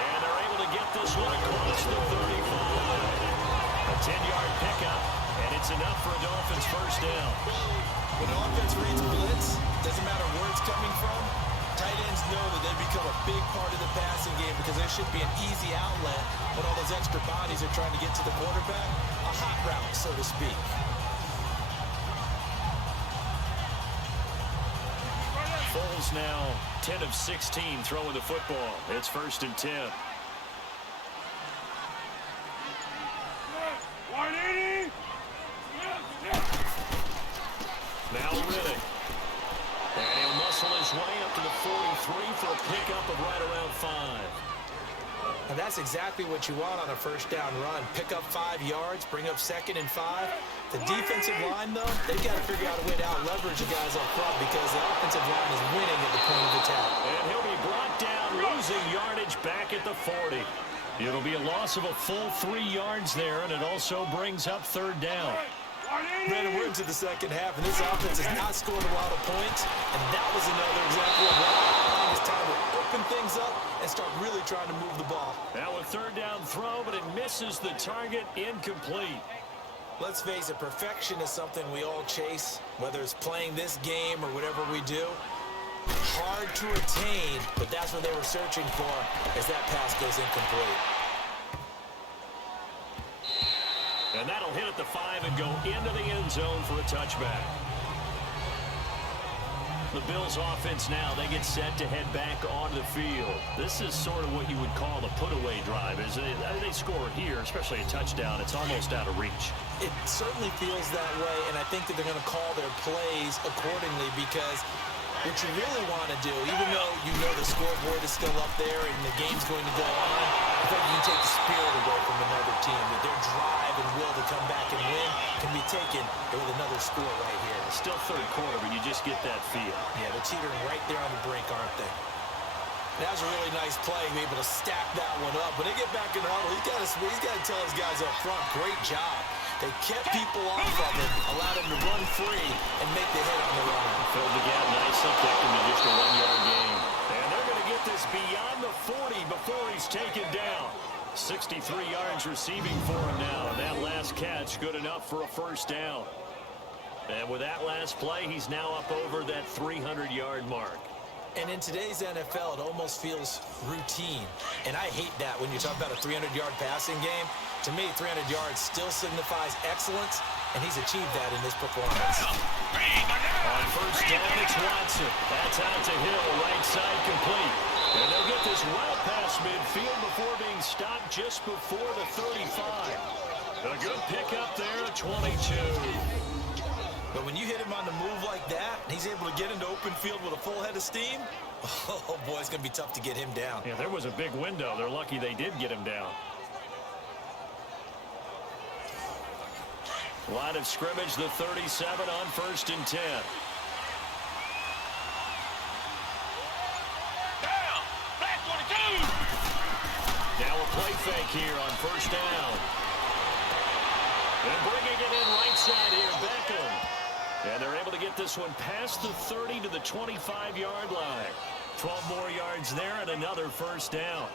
And they're able to get this one across the 35. A 10-yard pickup, and it's enough for a Dolphins first down. When the offense reads blitz, doesn't matter where it's coming from, tight ends know that they become a big part of the passing game because there should be an easy outlet when all those extra bodies are trying to get to the quarterback. A hot route, so to speak. Foles now 10 of 16 throwing the football. It's 1st and 10. Now Riddick. And he'll muscle his way up to the 43 for a pickup of right around 5. And that's exactly what you want on a first down run. Pick up 5 yards, bring up 2nd and 5. The defensive line, though, they've got to figure out a way to out-leverage the guys up front because the offensive line is winning at the point of attack. And he'll be brought down, losing yardage back at the 40. It'll be a loss of a full 3 yards there, and it also brings up 3rd down. Brandon, we're into the second half, and this offense has not scored a lot of points, and that was another example of why it's time to open things up and start really trying to move the ball. Now a 3rd down throw, but it misses the target, incomplete. Let's face it, perfection is something we all chase, whether it's playing this game or whatever we do. Hard to attain, but that's what they were searching for as that pass goes incomplete. And that'll hit at the 5 and go into the end zone for a touchback. The Bills offense now, they get set to head back onto the field. This is sort of what you would call the put-away drive. As they score here, especially a touchdown, it's almost out of reach. It certainly feels that way, and I think that they're going to call their plays accordingly because what you really want to do, even though you know the scoreboard is still up there and the game's going to go on, I think you can take the spirit away from another team. That their drive and will to come back and win can be taken with another score right here. Still 3rd quarter, but you just get that feel. Yeah, they're teetering right there on the brink, aren't they? That was a really nice play, be able to stack that one up. When they get back in the huddle, he's got to tell his guys up front, great job. They kept people off of him, allowed him to run free, and make the hit on the run. Filled the gap nicely, kept him to just a 1-yard gain. And they're going to get this beyond the 40 before he's taken down. 63 yards receiving for him now. And that last catch, good enough for a first down. And with that last play, he's now up over that 300-yard mark. And in today's NFL, it almost feels routine. And I hate that when you talk about a 300-yard passing game. To me, 300 yards still signifies excellence, and he's achieved that in this performance. On first down, it's Watson. That's out to Hill, right side complete. And they'll get this well past midfield before being stopped just before the 35. A good pickup there, 22. But when you hit him on the move like that, and he's able to get into open field with a full head of steam, oh boy, it's going to be tough to get him down. Yeah, there was a big window. They're lucky they did get him down. Line of scrimmage, the 37 on 1st and 10. Down. fake here on first down. And bringing it in right side here, Beckham. And they're able to get this one past the 30 to the 25-yard line. 12 more yards there and another first down.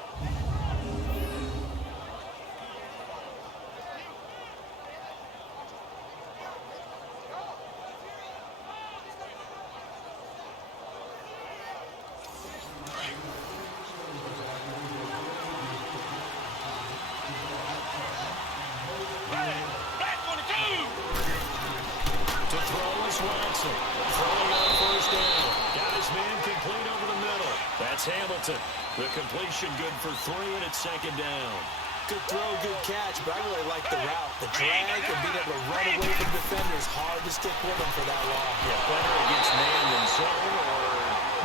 Hamilton. The completion good for 3, and it's second down. Good throw, good catch, but I really like the route. The drag and being able to run away from defenders. Hard to stick with them for that long. Yeah, better against man than zone, or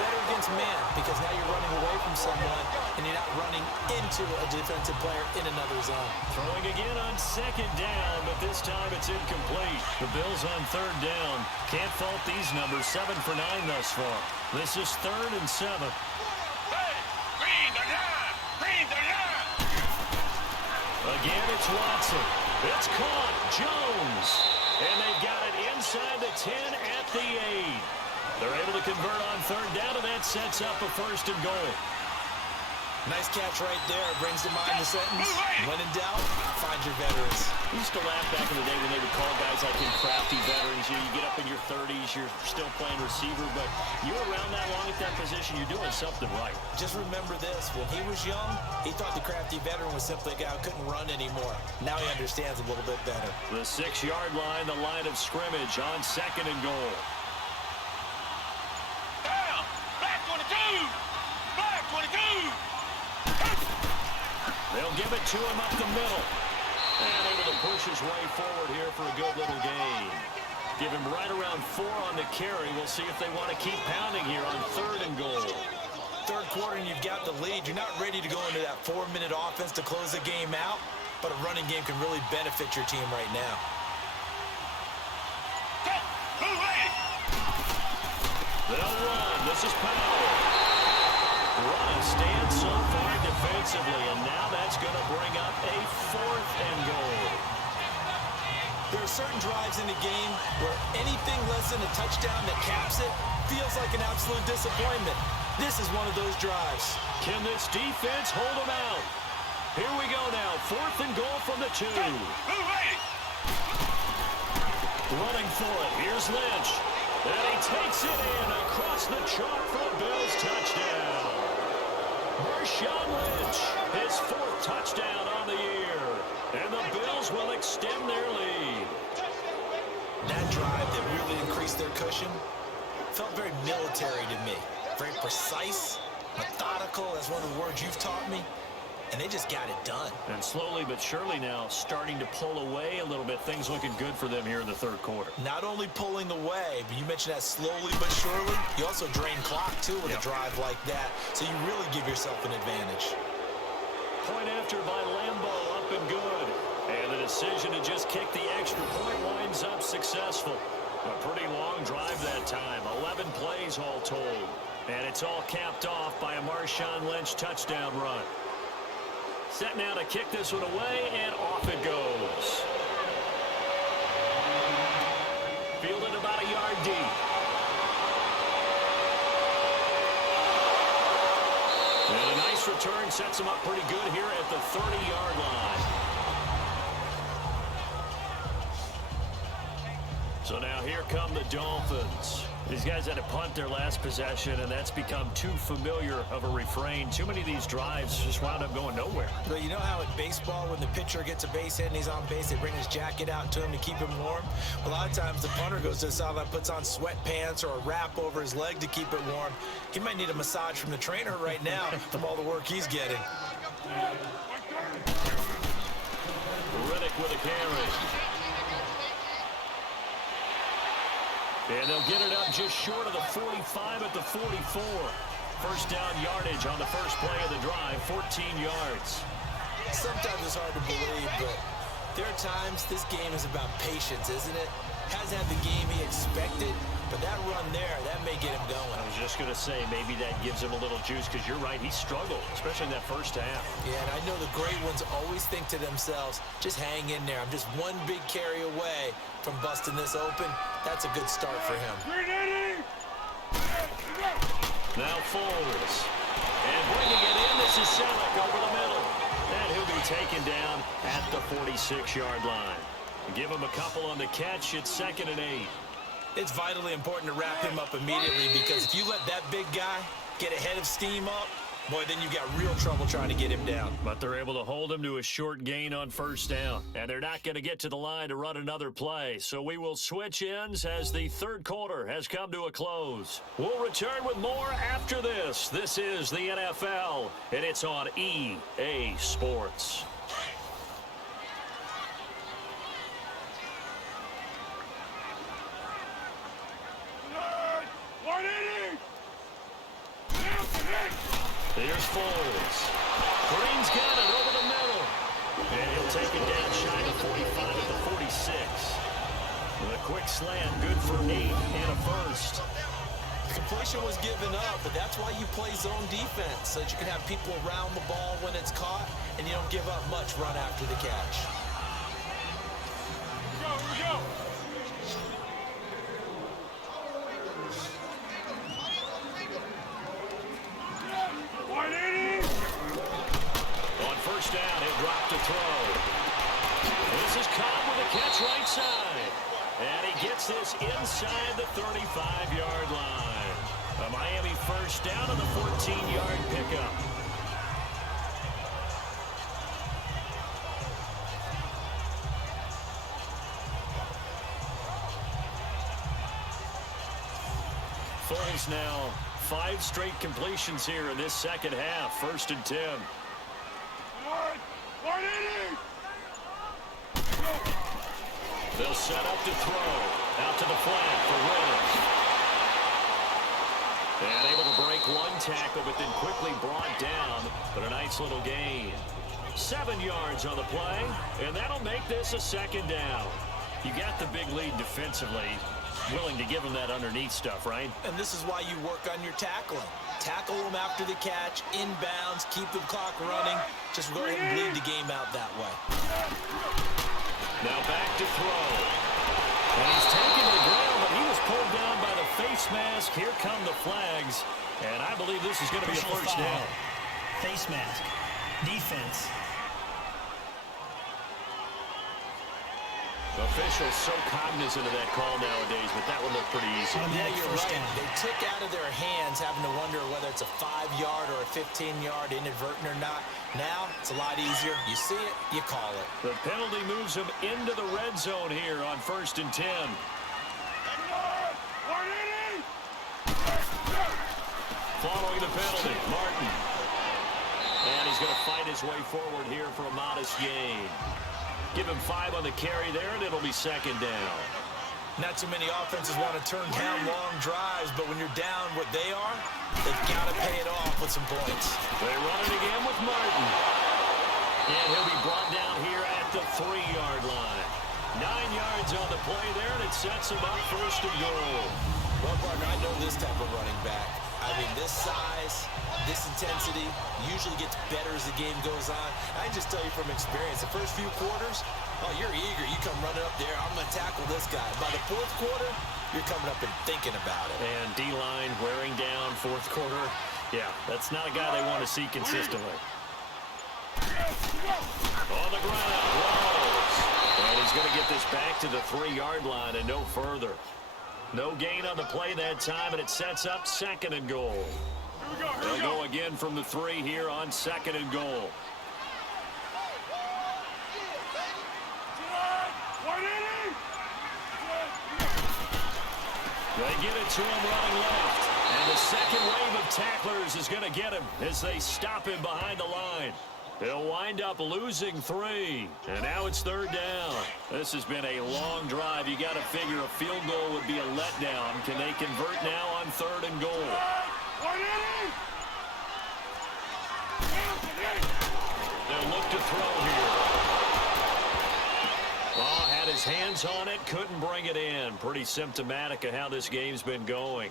better against man, because now you're running away from someone and you're not running into a defensive player in another zone. Throwing again on second down, but this time it's incomplete. The Bills on third down. Can't fault these numbers. 7 for 9 thus far. This is 3rd and 7. Again, it's Watson. It's caught. Jones. And they've got it inside the 10 at the 8. They're able to convert on third down, and that sets up a 1st and goal. Nice catch right there. Brings to mind the sentence, when in doubt, find your veterans. We used to laugh back in the day when they would call guys like crafty veterans. You get up in your 30s, you're still playing receiver, but you're around that long at that position, you're doing something right. Just remember this. When he was young, he thought the crafty veteran was simply a guy who couldn't run anymore. Now he understands a little bit better. The 6-yard line, the line of scrimmage on 2nd and goal. Down! Back 22! Back 22! They'll give it to him up the middle. And able to push his way forward here for a good little gain. Give him right around 4 on the carry. We'll see if they want to keep pounding here on 3rd and goal. Third quarter and you've got the lead. You're not ready to go into that 4-minute offense to close the game out, but a running game can really benefit your team right now. They'll run. This is Powell. Run a stand so far defensively, and now that's going to bring up a 4th and goal. There are certain drives in the game where anything less than a touchdown that caps it feels like an absolute disappointment. This is one of those drives. Can this defense hold them out? Here we go now. 4th and goal from the 2. Running for it. Here's Lynch. And he takes it in across the chalk for a Bills touchdown. Marshawn Lynch, his 4th touchdown on the year. And the Bills will extend their lead. That drive that really increased their cushion felt very military to me. Very precise, methodical. That's one of the words you've taught me. And they just got it done. And slowly but surely now starting to pull away a little bit. Things looking good for them here in the 3rd quarter. Not only pulling away, but you mentioned that slowly but surely. You also drain clock, too, with a drive like that. So you really give yourself an advantage. Point after by Lambeau, up and good. And the decision to just kick the extra point winds up successful. A pretty long drive that time. 11 plays all told. And it's all capped off by a Marshawn Lynch touchdown run. Set now to kick this one away, and off it goes. Fielded about a yard deep. And a nice return sets him up pretty good here at the 30-yard line. So now here come the Dolphins. These guys had to punt their last possession, and that's become too familiar of a refrain. Too many of these drives just wound up going nowhere. But you know how in baseball, when the pitcher gets a base hit and he's on base, they bring his jacket out to him to keep him warm? A lot of times the punter goes to the sideline, puts on sweatpants or a wrap over his leg to keep it warm. He might need a massage from the trainer right now from all the work he's getting. Riddick with a carry. And they'll get it up just short of the 45 at the 44. First down yardage on the first play of the drive, 14 yards. Sometimes it's hard to believe, but there are times this game is about patience, isn't it? Hasn't had the game he expected, But that run there, that may get him going. I was just going to say, maybe that gives him a little juice, because you're right, he struggled, especially in that first half. Yeah, and I know the great ones always think to themselves, just hang in there. I'm just one big carry away from busting this open. That's a good start for him. Now Foles. And bringing it in, this is Selleck over the middle. And he'll be taken down at the 46-yard line. Give him a couple on the catch. It's 2nd and 8. It's vitally important to wrap him up immediately, because if you let that big guy get ahead of steam up, boy, then you got real trouble trying to get him down. But they're able to hold him to a short gain on first down. And they're not going to get to the line to run another play. So we will switch ends as the third quarter has come to a close. We'll return with more after this. This is the NFL, and it's on EA Sports. Here's Foles. Green's got it over the middle. And he'll take it down shy of 45 at the 46. With a quick slant, good for 8 and a first. The completion was given up, but that's why you play zone defense, so that you can have people around the ball when it's caught, and you don't give up much run after the catch. Here we go. On first down, he'll drop to throw. This is Cobb with a catch right side. And he gets this inside the 35-yard line. A Miami first down on the 14-yard pickup. Foles now 5 straight completions here in this second half. 1st and 10. They'll set up to throw. Out to the flat for Williams. And able to break one tackle, but then quickly brought down. But a nice little gain. 7 yards on the play, and that'll make this a 2nd down. You got the big lead defensively. Willing to give him that underneath stuff, right? And this is why you work on your tackling. Tackle them after the catch, inbounds, keep the clock running. Just go ahead and bleed the game out that way. Now back to throw. And he's taken to the ground, but he was pulled down by the face mask. Here come the flags. And I believe this is going to be a first down. Face mask. Defense. Officials so cognizant of that call nowadays, but that would look pretty easy. Yeah, you're right. They took out of their hands having to wonder whether it's a 5-yard or a 15-yard inadvertent or not. Now, it's a lot easier. You see it, you call it. The penalty moves him into the red zone here on 1st and 10. Following the penalty, Martin. And he's going to fight his way forward here for a modest gain. Give him 5 on the carry there, and it'll be 2nd down. Not too many offenses want to turn down long drives, but when you're down what they are, they've got to pay it off with some points. They run it again with Martin. And he'll be brought down here at the 3-yard line. 9 yards on the play there, and it sets him up 1st and goal. Well, partner, I know this type of running back. I mean, this size, this intensity usually gets better as the game goes on. I can just tell you from experience, the first few quarters, oh, you're eager. You come running up there, I'm going to tackle this guy. By the 4th quarter, you're coming up and thinking about it. And D-line wearing down 4th quarter. Yeah, that's not a guy they want to see consistently. On the ground, Walls. And he's going to get this back to the 3-yard line and no further. No gain on the play that time, and it sets up 2nd and goal. They'll go again from the 3 here on 2nd and goal. They get it to him running left. And the second wave of tacklers is going to get him as they stop him behind the line. They'll wind up losing 3. And now it's 3rd down. This has been a long drive. You got to figure a field goal would be a letdown. Can they convert now on 3rd and goal? They'll look to throw here. Ball had his his hands on it, couldn't bring it in. Pretty symptomatic of how this game's been going.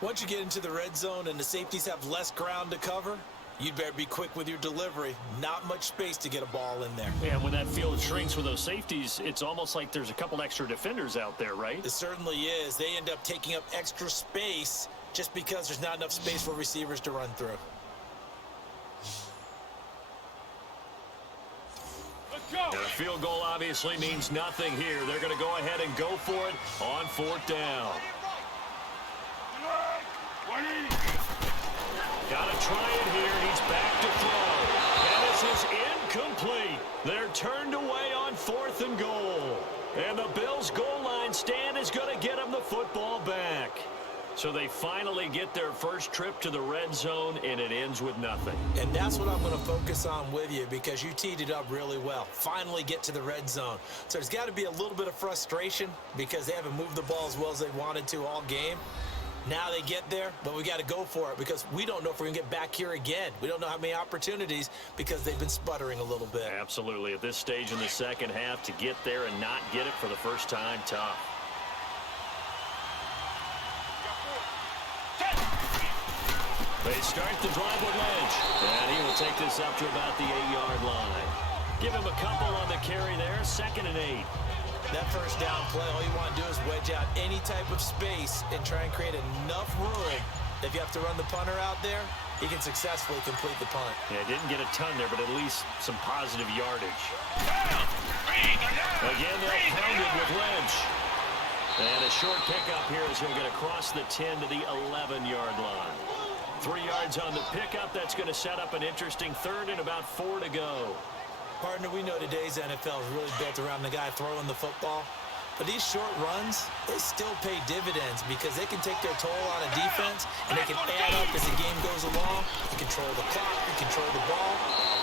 Once you get into the red zone and the safeties have less ground to cover, you'd better be quick with your delivery. Not much space to get a ball in there. Yeah, when that field shrinks with those safeties, it's almost like there's a couple extra defenders out there, right? It certainly is. They end up taking up extra space just because there's not enough space for receivers to run through. And a field goal obviously means nothing here. They're going to go ahead and go for it on 4th down. Got to try it here. He's back to throw. And this is incomplete. They're turned away on 4th and goal. And the Bills' goal line stand is going to get them the football back. So they finally get their first trip to the red zone, and it ends with nothing. And that's what I'm going to focus on with you, because you teed it up really well. Finally get to the red zone. So there's got to be a little bit of frustration because they haven't moved the ball as well as they wanted to all game. Now they get there, but we got to go for it because we don't know if we're going to get back here again. We don't know how many opportunities because they've been sputtering a little bit. Absolutely. At this stage in the second half, to get there and not get it for the first time, tough. They start the drive with Lynch, and he will take this up to about the 8-yard line. Give him a couple on the carry there, 2nd and 8. That first down play, all you want to do is wedge out any type of space and try and create enough room. If you have to run the punter out there, he can successfully complete the punt. Yeah, didn't get a ton there, but at least some positive yardage. Again, they'll pound it with Lynch. And a short pickup here as he'll get across the 10 to the 11-yard line. 3 yards on the pickup. That's going to set up an interesting 3rd and about 4 to go. Partner, we know today's NFL is really built around the guy throwing the football. But these short runs, they still pay dividends because they can take their toll on a defense and they can add up as the game goes along. You control the clock, you control the ball,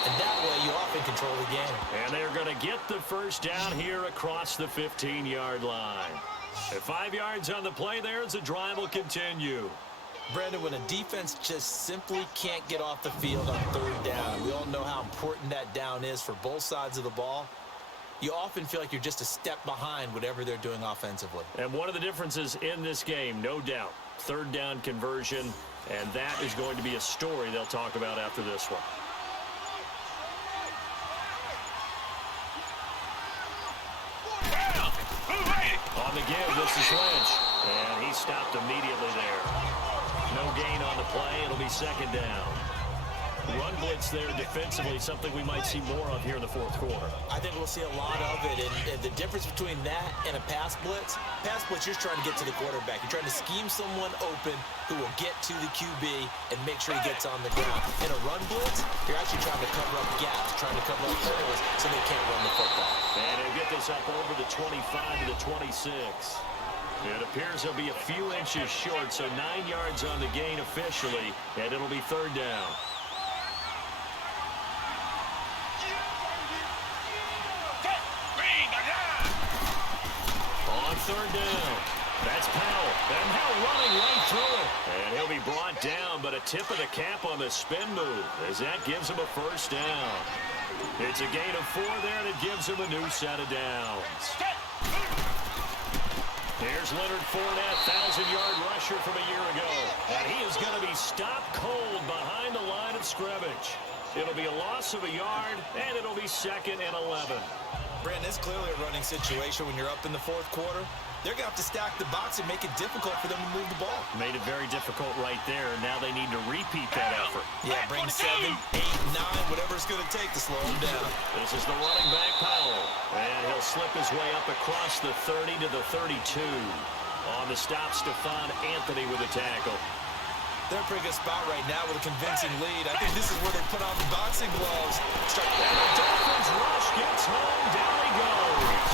and that way you often control the game. And they're going to get the first down here across the 15-yard line. At 5 yards on the play there as the drive will continue. Brandon, when a defense just simply can't get off the field on 3rd down, we all know how important that down is for both sides of the ball. You often feel like you're just a step behind whatever they're doing offensively. And one of the differences in this game, no doubt, 3rd down conversion, and that is going to be a story they'll talk about after this one. On the give, this is Lynch, and he stopped immediately there. No gain on the play. It'll be 2nd down. Run blitz there defensively, something we might see more of here in the 4th quarter. I think we'll see a lot of it, and the difference between that and a pass blitz, you're just trying to get to the quarterback. You're trying to scheme someone open who will get to the QB and make sure he gets on the ground. In a run blitz, you're actually trying to cover up gaps, trying to cover up holes so they can't run the football. And he'll get this up over the 25 to the 26. It appears he'll be a few inches short, so 9 yards on the gain officially, and it'll be 3rd down. On 3rd down, that's Powell, and now running right through it. And he'll be brought down, but a tip of the cap on the spin move, as that gives him a first down. It's a gain of 4 there, and it gives him a new set of downs. Here's Leonard Fournette, 1,000-yard rusher from a year ago. And he is going to be stopped cold behind the line of scrimmage. It'll be a loss of a yard, and it'll be 2nd and 11. Brandon, it's clearly a running situation when you're up in the 4th quarter. They're going to have to stack the box and make it difficult for them to move the ball. Made it very difficult right there, and now they need to repeat that effort. Yeah, bring 7, 8, 9, whatever it's going to take to slow them down. This is the running back, Powell. And he'll slip his way up across the 30 to the 32. On the stop, Stephon Anthony with a tackle. They're in a pretty good spot right now with a convincing lead. I think this is where they put on the boxing gloves. And the Dolphins rush gets home. Down he goes.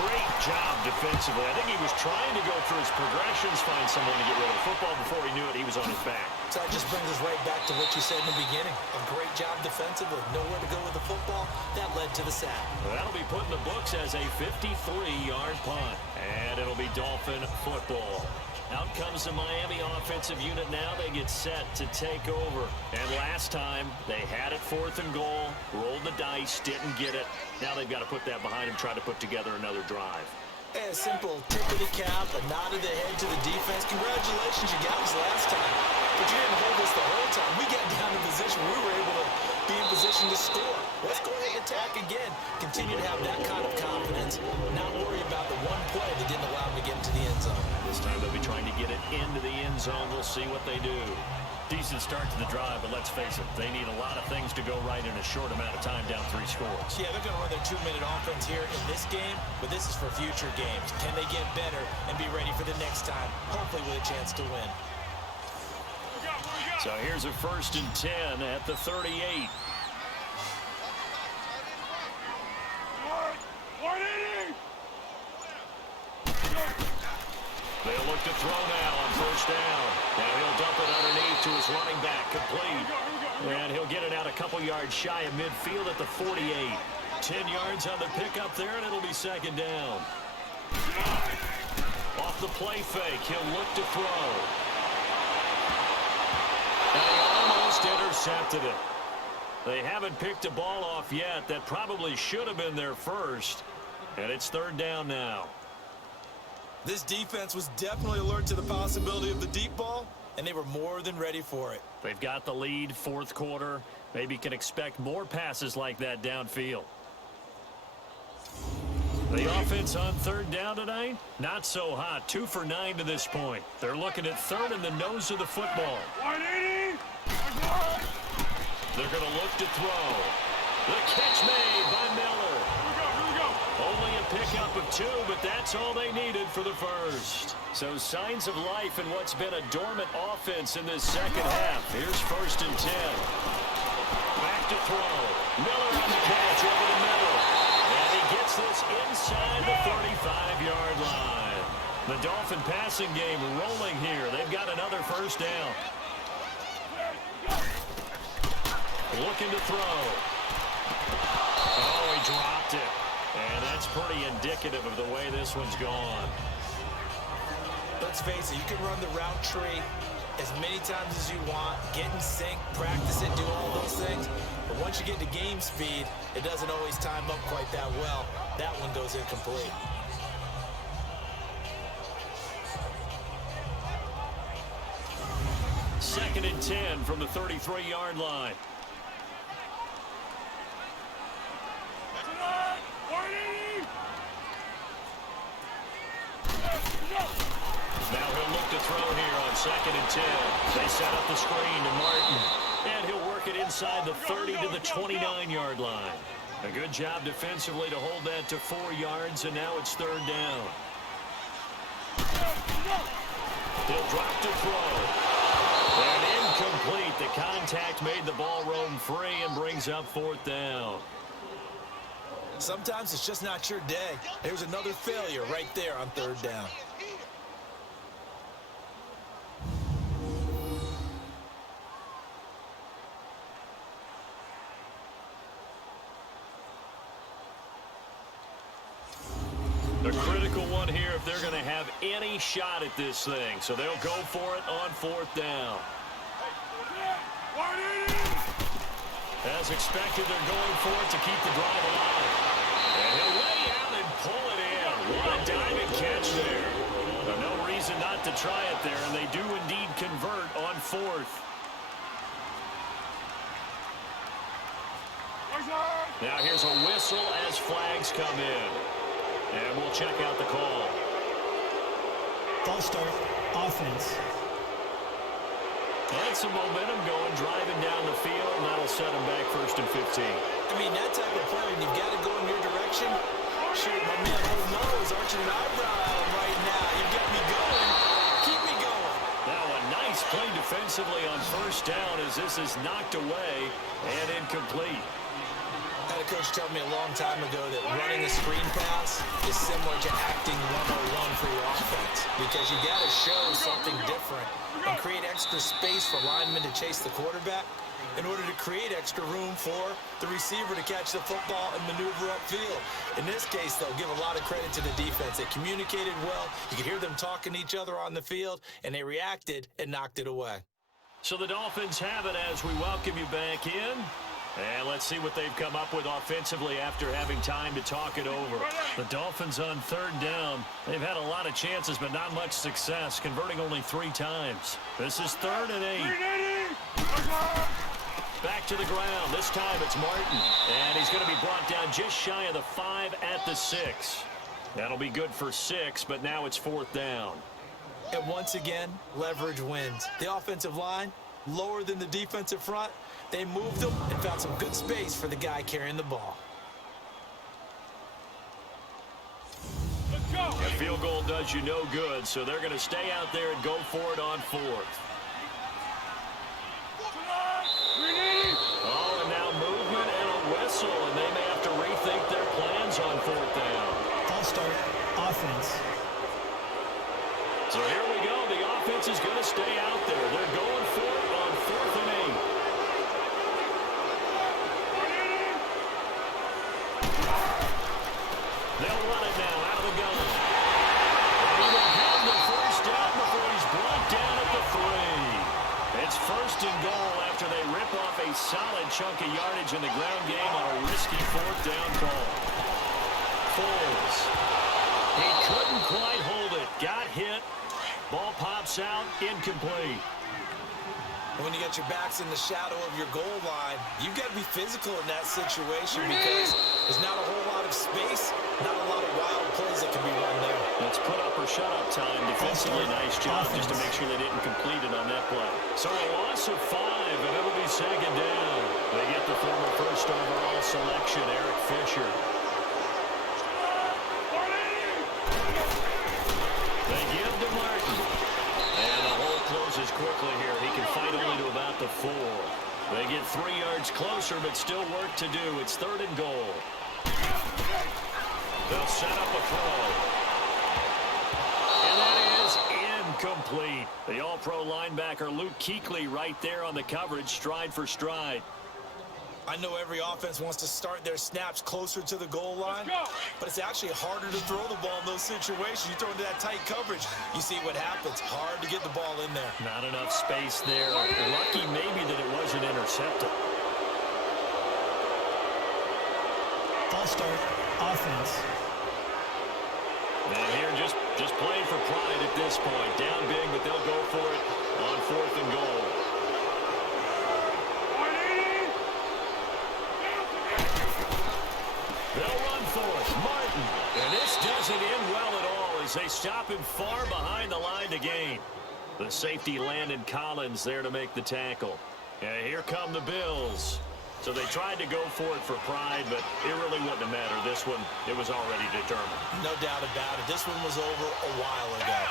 Great job defensively. I think he was trying to go through his progressions, find someone to get rid of the football. Before he knew it, he was on his back. So that just brings us right back to what you said in the beginning. A great job defensively. Nowhere to go with the football. That led to the sack. That'll be put in the books as a 53-yard punt. And it'll be Dolphin football. Out comes the Miami offensive unit now. They get set to take over. And last time, they had it 4th and goal, rolled the dice, didn't get it. Now they've got to put that behind them, try to put together another drive. A simple tip of the cap, a nod of the head to the defense. Congratulations, you got us last time. But you didn't hold us the whole time. We got down in position. We were able to be in position to score. Let's go ahead and attack again. Continue to have that kind of confidence. Not worry about the one play that didn't allow them to get into the end zone. This time they'll be trying to get it into the end zone. We'll see what they do. Decent start to the drive, but let's face it, they need a lot of things to go right in a short amount of time, down 3 scores. Yeah, they're going to run their 2-minute offense here in this game, but this is for future games. Can they get better and be ready for the next time, hopefully with a chance to win? So here's a 1st and 10 at the 38. They'll look to throw now on 1st down. Now he'll dump it underneath to his running back, complete. And he'll get it out a couple yards shy of midfield at the 48. 10 yards on the pickup there, and it'll be 2nd down. Off the play fake, he'll look to throw. And he almost intercepted it. They haven't picked a ball off yet. That probably should have been their first. And it's 3rd down now. This defense was definitely alert to the possibility of the deep ball, and they were more than ready for it. They've got the lead, 4th quarter. Maybe can expect more passes like that downfield. The offense on 3rd down tonight, not so hot. 2 for 9 to this point. They're looking at 3rd in the nose of the football. They're going to look to throw. The catch made by Miller. Only a pickup of 2, but that's all they needed for the first. So signs of life in what's been a dormant offense in this 2nd half. Here's 1st and 10. Back to throw. Miller on the catch over the middle. And he gets this inside the 35-yard line. The Dolphin passing game rolling here. They've got another 1st down. Looking to throw. Oh, he dropped it. And that's pretty indicative of the way this one's gone. Let's face it, you can run the route tree as many times as you want, get in sync, practice it, do all those things. But once you get to game speed, it doesn't always time up quite that well. That one goes incomplete. Second and 10 from the 33-yard line. Now he'll look to throw here on 2nd and 10. They set up the screen to Martin. And he'll work it inside the 30 to the 29-yard line. A good job defensively to hold that to 4 yards, and now it's 3rd down. He'll drop to throw. And incomplete. The contact made the ball roam free and brings up 4th down. Sometimes it's just not your day. There's another failure right there on 3rd down. A critical one here if they're going to have any shot at this thing. So they'll go for it on 4th down. As expected, they're going for it to keep the drive alive. And he'll lay out and pull it in. What a diving catch there. But no reason not to try it there, and they do indeed convert on 4th. Now here's a whistle as flags come in. And we'll check out the call. False start, offense. And some momentum going, driving down the field, and that'll set him back 1st and 15. I mean, that type of play, when you've got to go in your direction, shoot, my man, old nose, arching an eyebrow at him right now. You've got me going. Keep me going. Now a nice play defensively on 1st down as this is knocked away and incomplete. I had a coach tell me a long time ago that running a screen pass is similar to acting 101 for your offense, because you got to show something different and create extra space for linemen to chase the quarterback. in order to create extra room for the receiver to catch the football and maneuver upfield. In this case, though, give a lot of credit to the defense. They communicated well. You could hear them talking to each other on the field, and they reacted and knocked it away. So the Dolphins have it as we welcome you back in. And let's see what they've come up with offensively after having time to talk it over. The Dolphins on third down. They've had a lot of chances, but not much success, converting only 3 times. This is 3rd and 8. Back to the ground. This time it's Martin. And he's going to be brought down just shy of the 5 at the 6. That'll be good for 6, but now it's 4th down. And once again, leverage wins. The offensive line, lower than the defensive front. They moved them and found some good space for the guy carrying the ball. Let's go. A field goal does you no good, so they're going to stay out there and go for it on 4th. Oh, and now movement and a whistle, and they may have to rethink their plans on 4th down. False start, offense. So here we go. The offense is going to stay out there. They're going for it on 4th and 8. They'll run it now out of the gun. And he will have the first down before he's brought down at the 3. It's 1st and goal after they rip off a solid chunk of yardage in the ground game on a risky 4th down call. Foles. He couldn't quite hold it. Got hit. Ball pops out. Incomplete. When you got your backs in the shadow of your goal line, you've got to be physical in that situation because there's not a whole lot of space, not a lot of wild plays that can be run there. It's put up or shut up time. Defensively, nice job just to make sure they didn't complete it on that play. So a loss of 5, and it'll be 2nd down. They get the former 1st overall selection, Eric Fisher. They give to Martin. And the hole closes quickly here. He can fight only to about the 4. They get 3 yards closer, but still work to do. It's 3rd and goal. They'll set up a throw. And that is incomplete. The all-pro linebacker Luke Kuechly right there on the coverage, stride for stride. I know every offense wants to start their snaps closer to the goal line, but it's actually harder to throw the ball in those situations. You throw into that tight coverage, you see what happens. Hard to get the ball in there. Not enough space there. Lucky maybe that it wasn't intercepted. False start, offense. And here just playing for pride at this point. Down big, but they'll go for it on 4th and goal. They'll run for it. Martin. And this doesn't end well at all as they stop him far behind the line to gain. The safety Landon Collins there to make the tackle. And here come the Bills. So they tried to go for it for pride, but it really wouldn't have mattered. This one, it was already determined. No doubt about it. This one was over a while ago.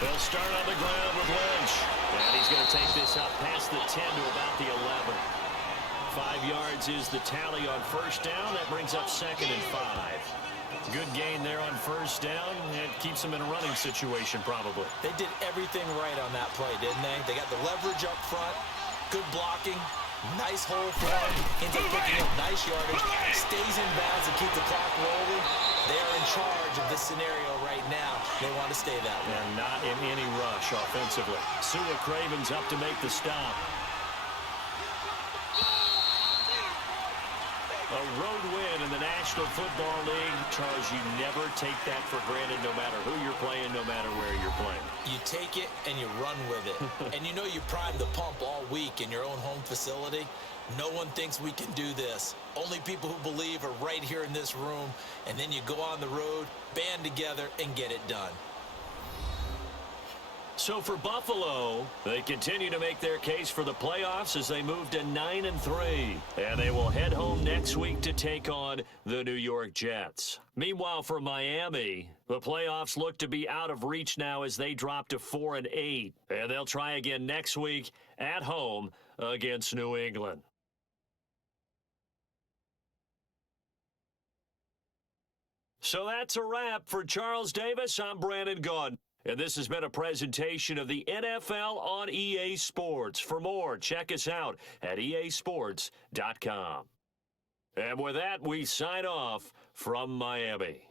They'll start on the ground with Lynch. And he's going to take this up past the 10 to about the 11. 5 yards is the tally on 1st down. That brings up 2nd and 5. Good gain there on 1st down. It keeps them in a running situation probably. They did everything right on that play, didn't they? They got the leverage up front, good blocking, nice hole for him, ends up picking up nice yardage, stays in bounds to keep the clock rolling. They are in charge of this scenario right now. They want to stay that way. And not in any rush offensively. Sua Craven's up to make the stop. A road win in the National Football League. Charles, you never take that for granted no matter who you're playing, no matter where you're playing. You take it and you run with it. And you know you primed the pump all week in your own home facility. No one thinks we can do this. Only people who believe are right here in this room. And then you go on the road, band together, and get it done. So for Buffalo, they continue to make their case for the playoffs as they move to 9-3. And they will head home next week to take on the New York Jets. Meanwhile, for Miami, the playoffs look to be out of reach now as they drop to 4-8. And they'll try again next week at home against New England. So that's a wrap. For Charles Davis, I'm Brandon Gaudin. And this has been a presentation of the NFL on EA Sports. For more, check us out at easports.com. And with that, we sign off from Miami.